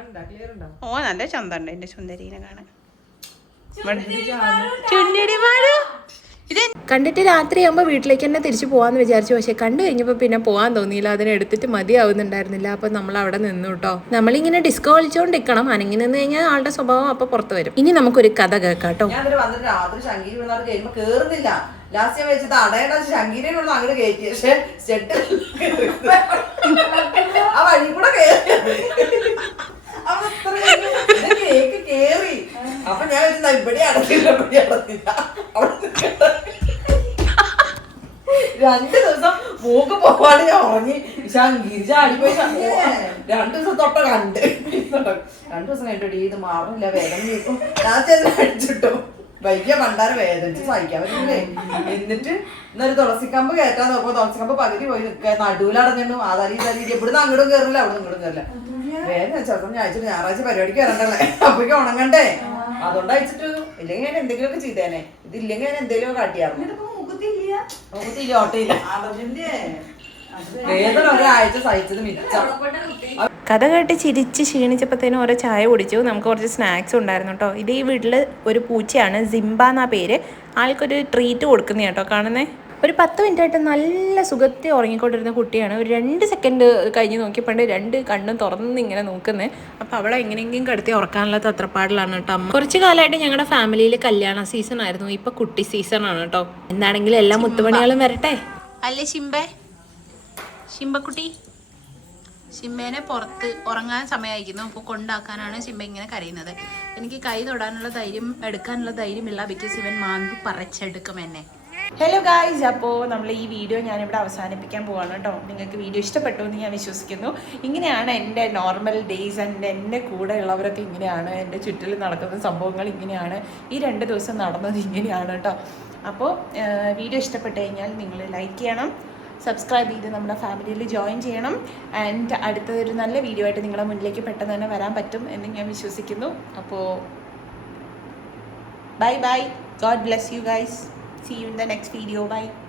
ഓ നല്ല ചന്തണ്ട് എൻ്റെ സുന്ദരീനെ കാണാൻ. ചുണ്ടടി മാടു. ഇത് കണ്ടിട്ട് രാത്രിയാകുമ്പോൾ വീട്ടിലേക്ക് തന്നെ തിരിച്ചു പോകാമെന്ന് വിചാരിച്ചു. പക്ഷേ കണ്ടു കഴിഞ്ഞപ്പോൾ പിന്നെ പോകാൻ തോന്നിയില്ല, അതിനെ എടുത്തിട്ട് മതിയാവുന്നുണ്ടായിരുന്നില്ല. അപ്പോൾ നമ്മൾ അവിടെ നിന്നു കേട്ടോ. നമ്മളിങ്ങനെ ഡിസ്കോ കളിച്ചുകൊണ്ടിരിക്കണം, അനങ്ങി നിന്ന് കഴിഞ്ഞാൽ ആളുടെ സ്വഭാവം അപ്പോൾ പുറത്ത് വരും. ഇനി നമുക്കൊരു കഥ കേൾക്കാം കേട്ടോ. ലാസ്റ്റ് ഞാൻ വെച്ചത് അടയുടെ ശങ്കീരനോട് അങ്ങോട്ട് കയറ്റി, പക്ഷെ ആ വഴി കൂടെ കേക്ക് കേറി. അപ്പൊ ഞാൻ വെച്ചാൽ ഇവിടെ അടച്ചില്ല 2 ദിവസം മൂക്ക് പോവാണ് ഞാൻ ഉറങ്ങി. ചാടിപ്പോയി 2 ദിവസം തൊട്ട കണ്ട് 2 ദിവസം കഴിഞ്ഞിട്ട് ഇത് മാറില്ല, വേദന കേൾക്കും. ഞാൻ കഴിച്ചിട്ടു വൈകിയ പണ്ടാര വേദനിച്ച് സഹിക്കാൻ പറ്റില്ലേ. എന്നിട്ട് ഇന്നൊരു തുളസിക്കമ്പ് കയറ്റാൻ നോക്കുമ്പോ തുളസിക്കമ്പ് പകുതി പോയി നടുവിലടഞ്ഞു. ആതാരി ഇവിടുന്ന് അങ്ങോട്ടും കയറില്ല, അവിടെ ഇങ്ങോട്ടും കയറില്ല. വേദന ചെറുപ്പം ഞാൻ അയച്ചിട്ട് ഞായറാഴ്ച പരിപാടിക്ക് വരണ്ടല്ലേ, അപ്പോഴേക്കും ഉണങ്ങണ്ടേ. അതുകൊണ്ട് അയച്ചിട്ട് ഇല്ലെങ്കിൽ ഞാൻ എന്തെങ്കിലുമൊക്കെ ചെയ്തേനെ. ഇതില്ലെങ്കിൽ ഞാൻ എന്തെങ്കിലും കാട്ടിയായിരുന്നു. ഓട്ടയില്ല വേദന ഒരാഴ്ച സഹിച്ചത് മിച്ചം. കഥ കേട്ട് ചിരിച്ച് ക്ഷീണിച്ചപ്പോഴത്തേനും ഓരോ ചായ കുടിച്ചു. നമുക്ക് കുറച്ച് സ്നാക്സ് ഉണ്ടായിരുന്നു കേട്ടോ. ഇത് ഈ വീട്ടിൽ ഒരു പൂച്ചയാണ്, സിംബ എന്നാ പേര്. ആൾക്കൊരു ട്രീറ്റ് കൊടുക്കുന്ന കേട്ടോ കാണുന്നേ. ഒരു 10 മിനിറ്റായിട്ട് നല്ല സുഖത്തിൽ ഉറങ്ങിക്കൊണ്ടിരുന്ന കുട്ടിയാണ്. ഒരു 2 സെക്കൻഡ് കഴിഞ്ഞ് നോക്കിയപ്പോൾ 2 കണ്ണും തുറന്ന് ഇങ്ങനെ നോക്കുന്നത്. അപ്പോൾ അവളെ എങ്ങനെയെങ്കിലും കിടത്തി ഉറക്കാനുള്ള തത്രപ്പാടിലാണ് കേട്ടോ അമ്മ. കുറച്ച് കാലമായിട്ട് ഞങ്ങളുടെ ഫാമിലിയിൽ കല്യാണ സീസൺ ആയിരുന്നു, ഇപ്പൊ കുട്ടി സീസണാണ് കേട്ടോ. എന്താണെങ്കിലും എല്ലാ മുത്തുപണികളും വരട്ടെ അല്ലേ. ശിംബക്കുട്ടി, ശിംബേനെ പുറത്ത് ഉറങ്ങാൻ സമയമായിരിക്കുന്നു. അപ്പോൾ കൊണ്ടാക്കാനാണ് ശിംബ ഇങ്ങനെ കരയുന്നത്. എനിക്ക് കൈ തൊടാനുള്ള ധൈര്യം, എടുക്കാനുള്ള ധൈര്യമില്ല, ബിക്കോസ് ഇവൻ മാന്തി പറിച്ചെടുക്കും എന്നെ. ഹലോ ഗായ്സ്, അപ്പോൾ നമ്മൾ ഈ വീഡിയോ ഞാനിവിടെ അവസാനിപ്പിക്കാൻ പോവാണ് കേട്ടോ. നിങ്ങൾക്ക് വീഡിയോ ഇഷ്ടപ്പെട്ടു എന്ന് ഞാൻ വിശ്വസിക്കുന്നു. ഇങ്ങനെയാണ് എൻ്റെ നോർമൽ ഡേയ്സ്. എൻ്റെ കൂടെ ഉള്ളവരൊക്കെ ഇങ്ങനെയാണ്, എൻ്റെ ചുറ്റിൽ നടക്കുന്ന സംഭവങ്ങൾ ഇങ്ങനെയാണ്. ഈ 2 ദിവസം നടന്നത് ഇങ്ങനെയാണ് കേട്ടോ. അപ്പോൾ വീഡിയോ ഇഷ്ടപ്പെട്ട് കഴിഞ്ഞാൽ നിങ്ങൾ ലൈക്ക് ചെയ്യണം, സബ്സ്ക്രൈബ് ചെയ്ത് നമ്മുടെ ഫാമിലിയിൽ ജോയിൻ ചെയ്യണം. ആൻഡ് അടുത്തൊരു നല്ല വീഡിയോ ആയിട്ട് നിങ്ങളുടെ മുന്നിലേക്ക് പെട്ടെന്ന് തന്നെ വരാൻ പറ്റും എന്ന് ഞാൻ വിശ്വസിക്കുന്നു. അപ്പോൾ bye bye. God bless you guys. See you in the next video. Bye.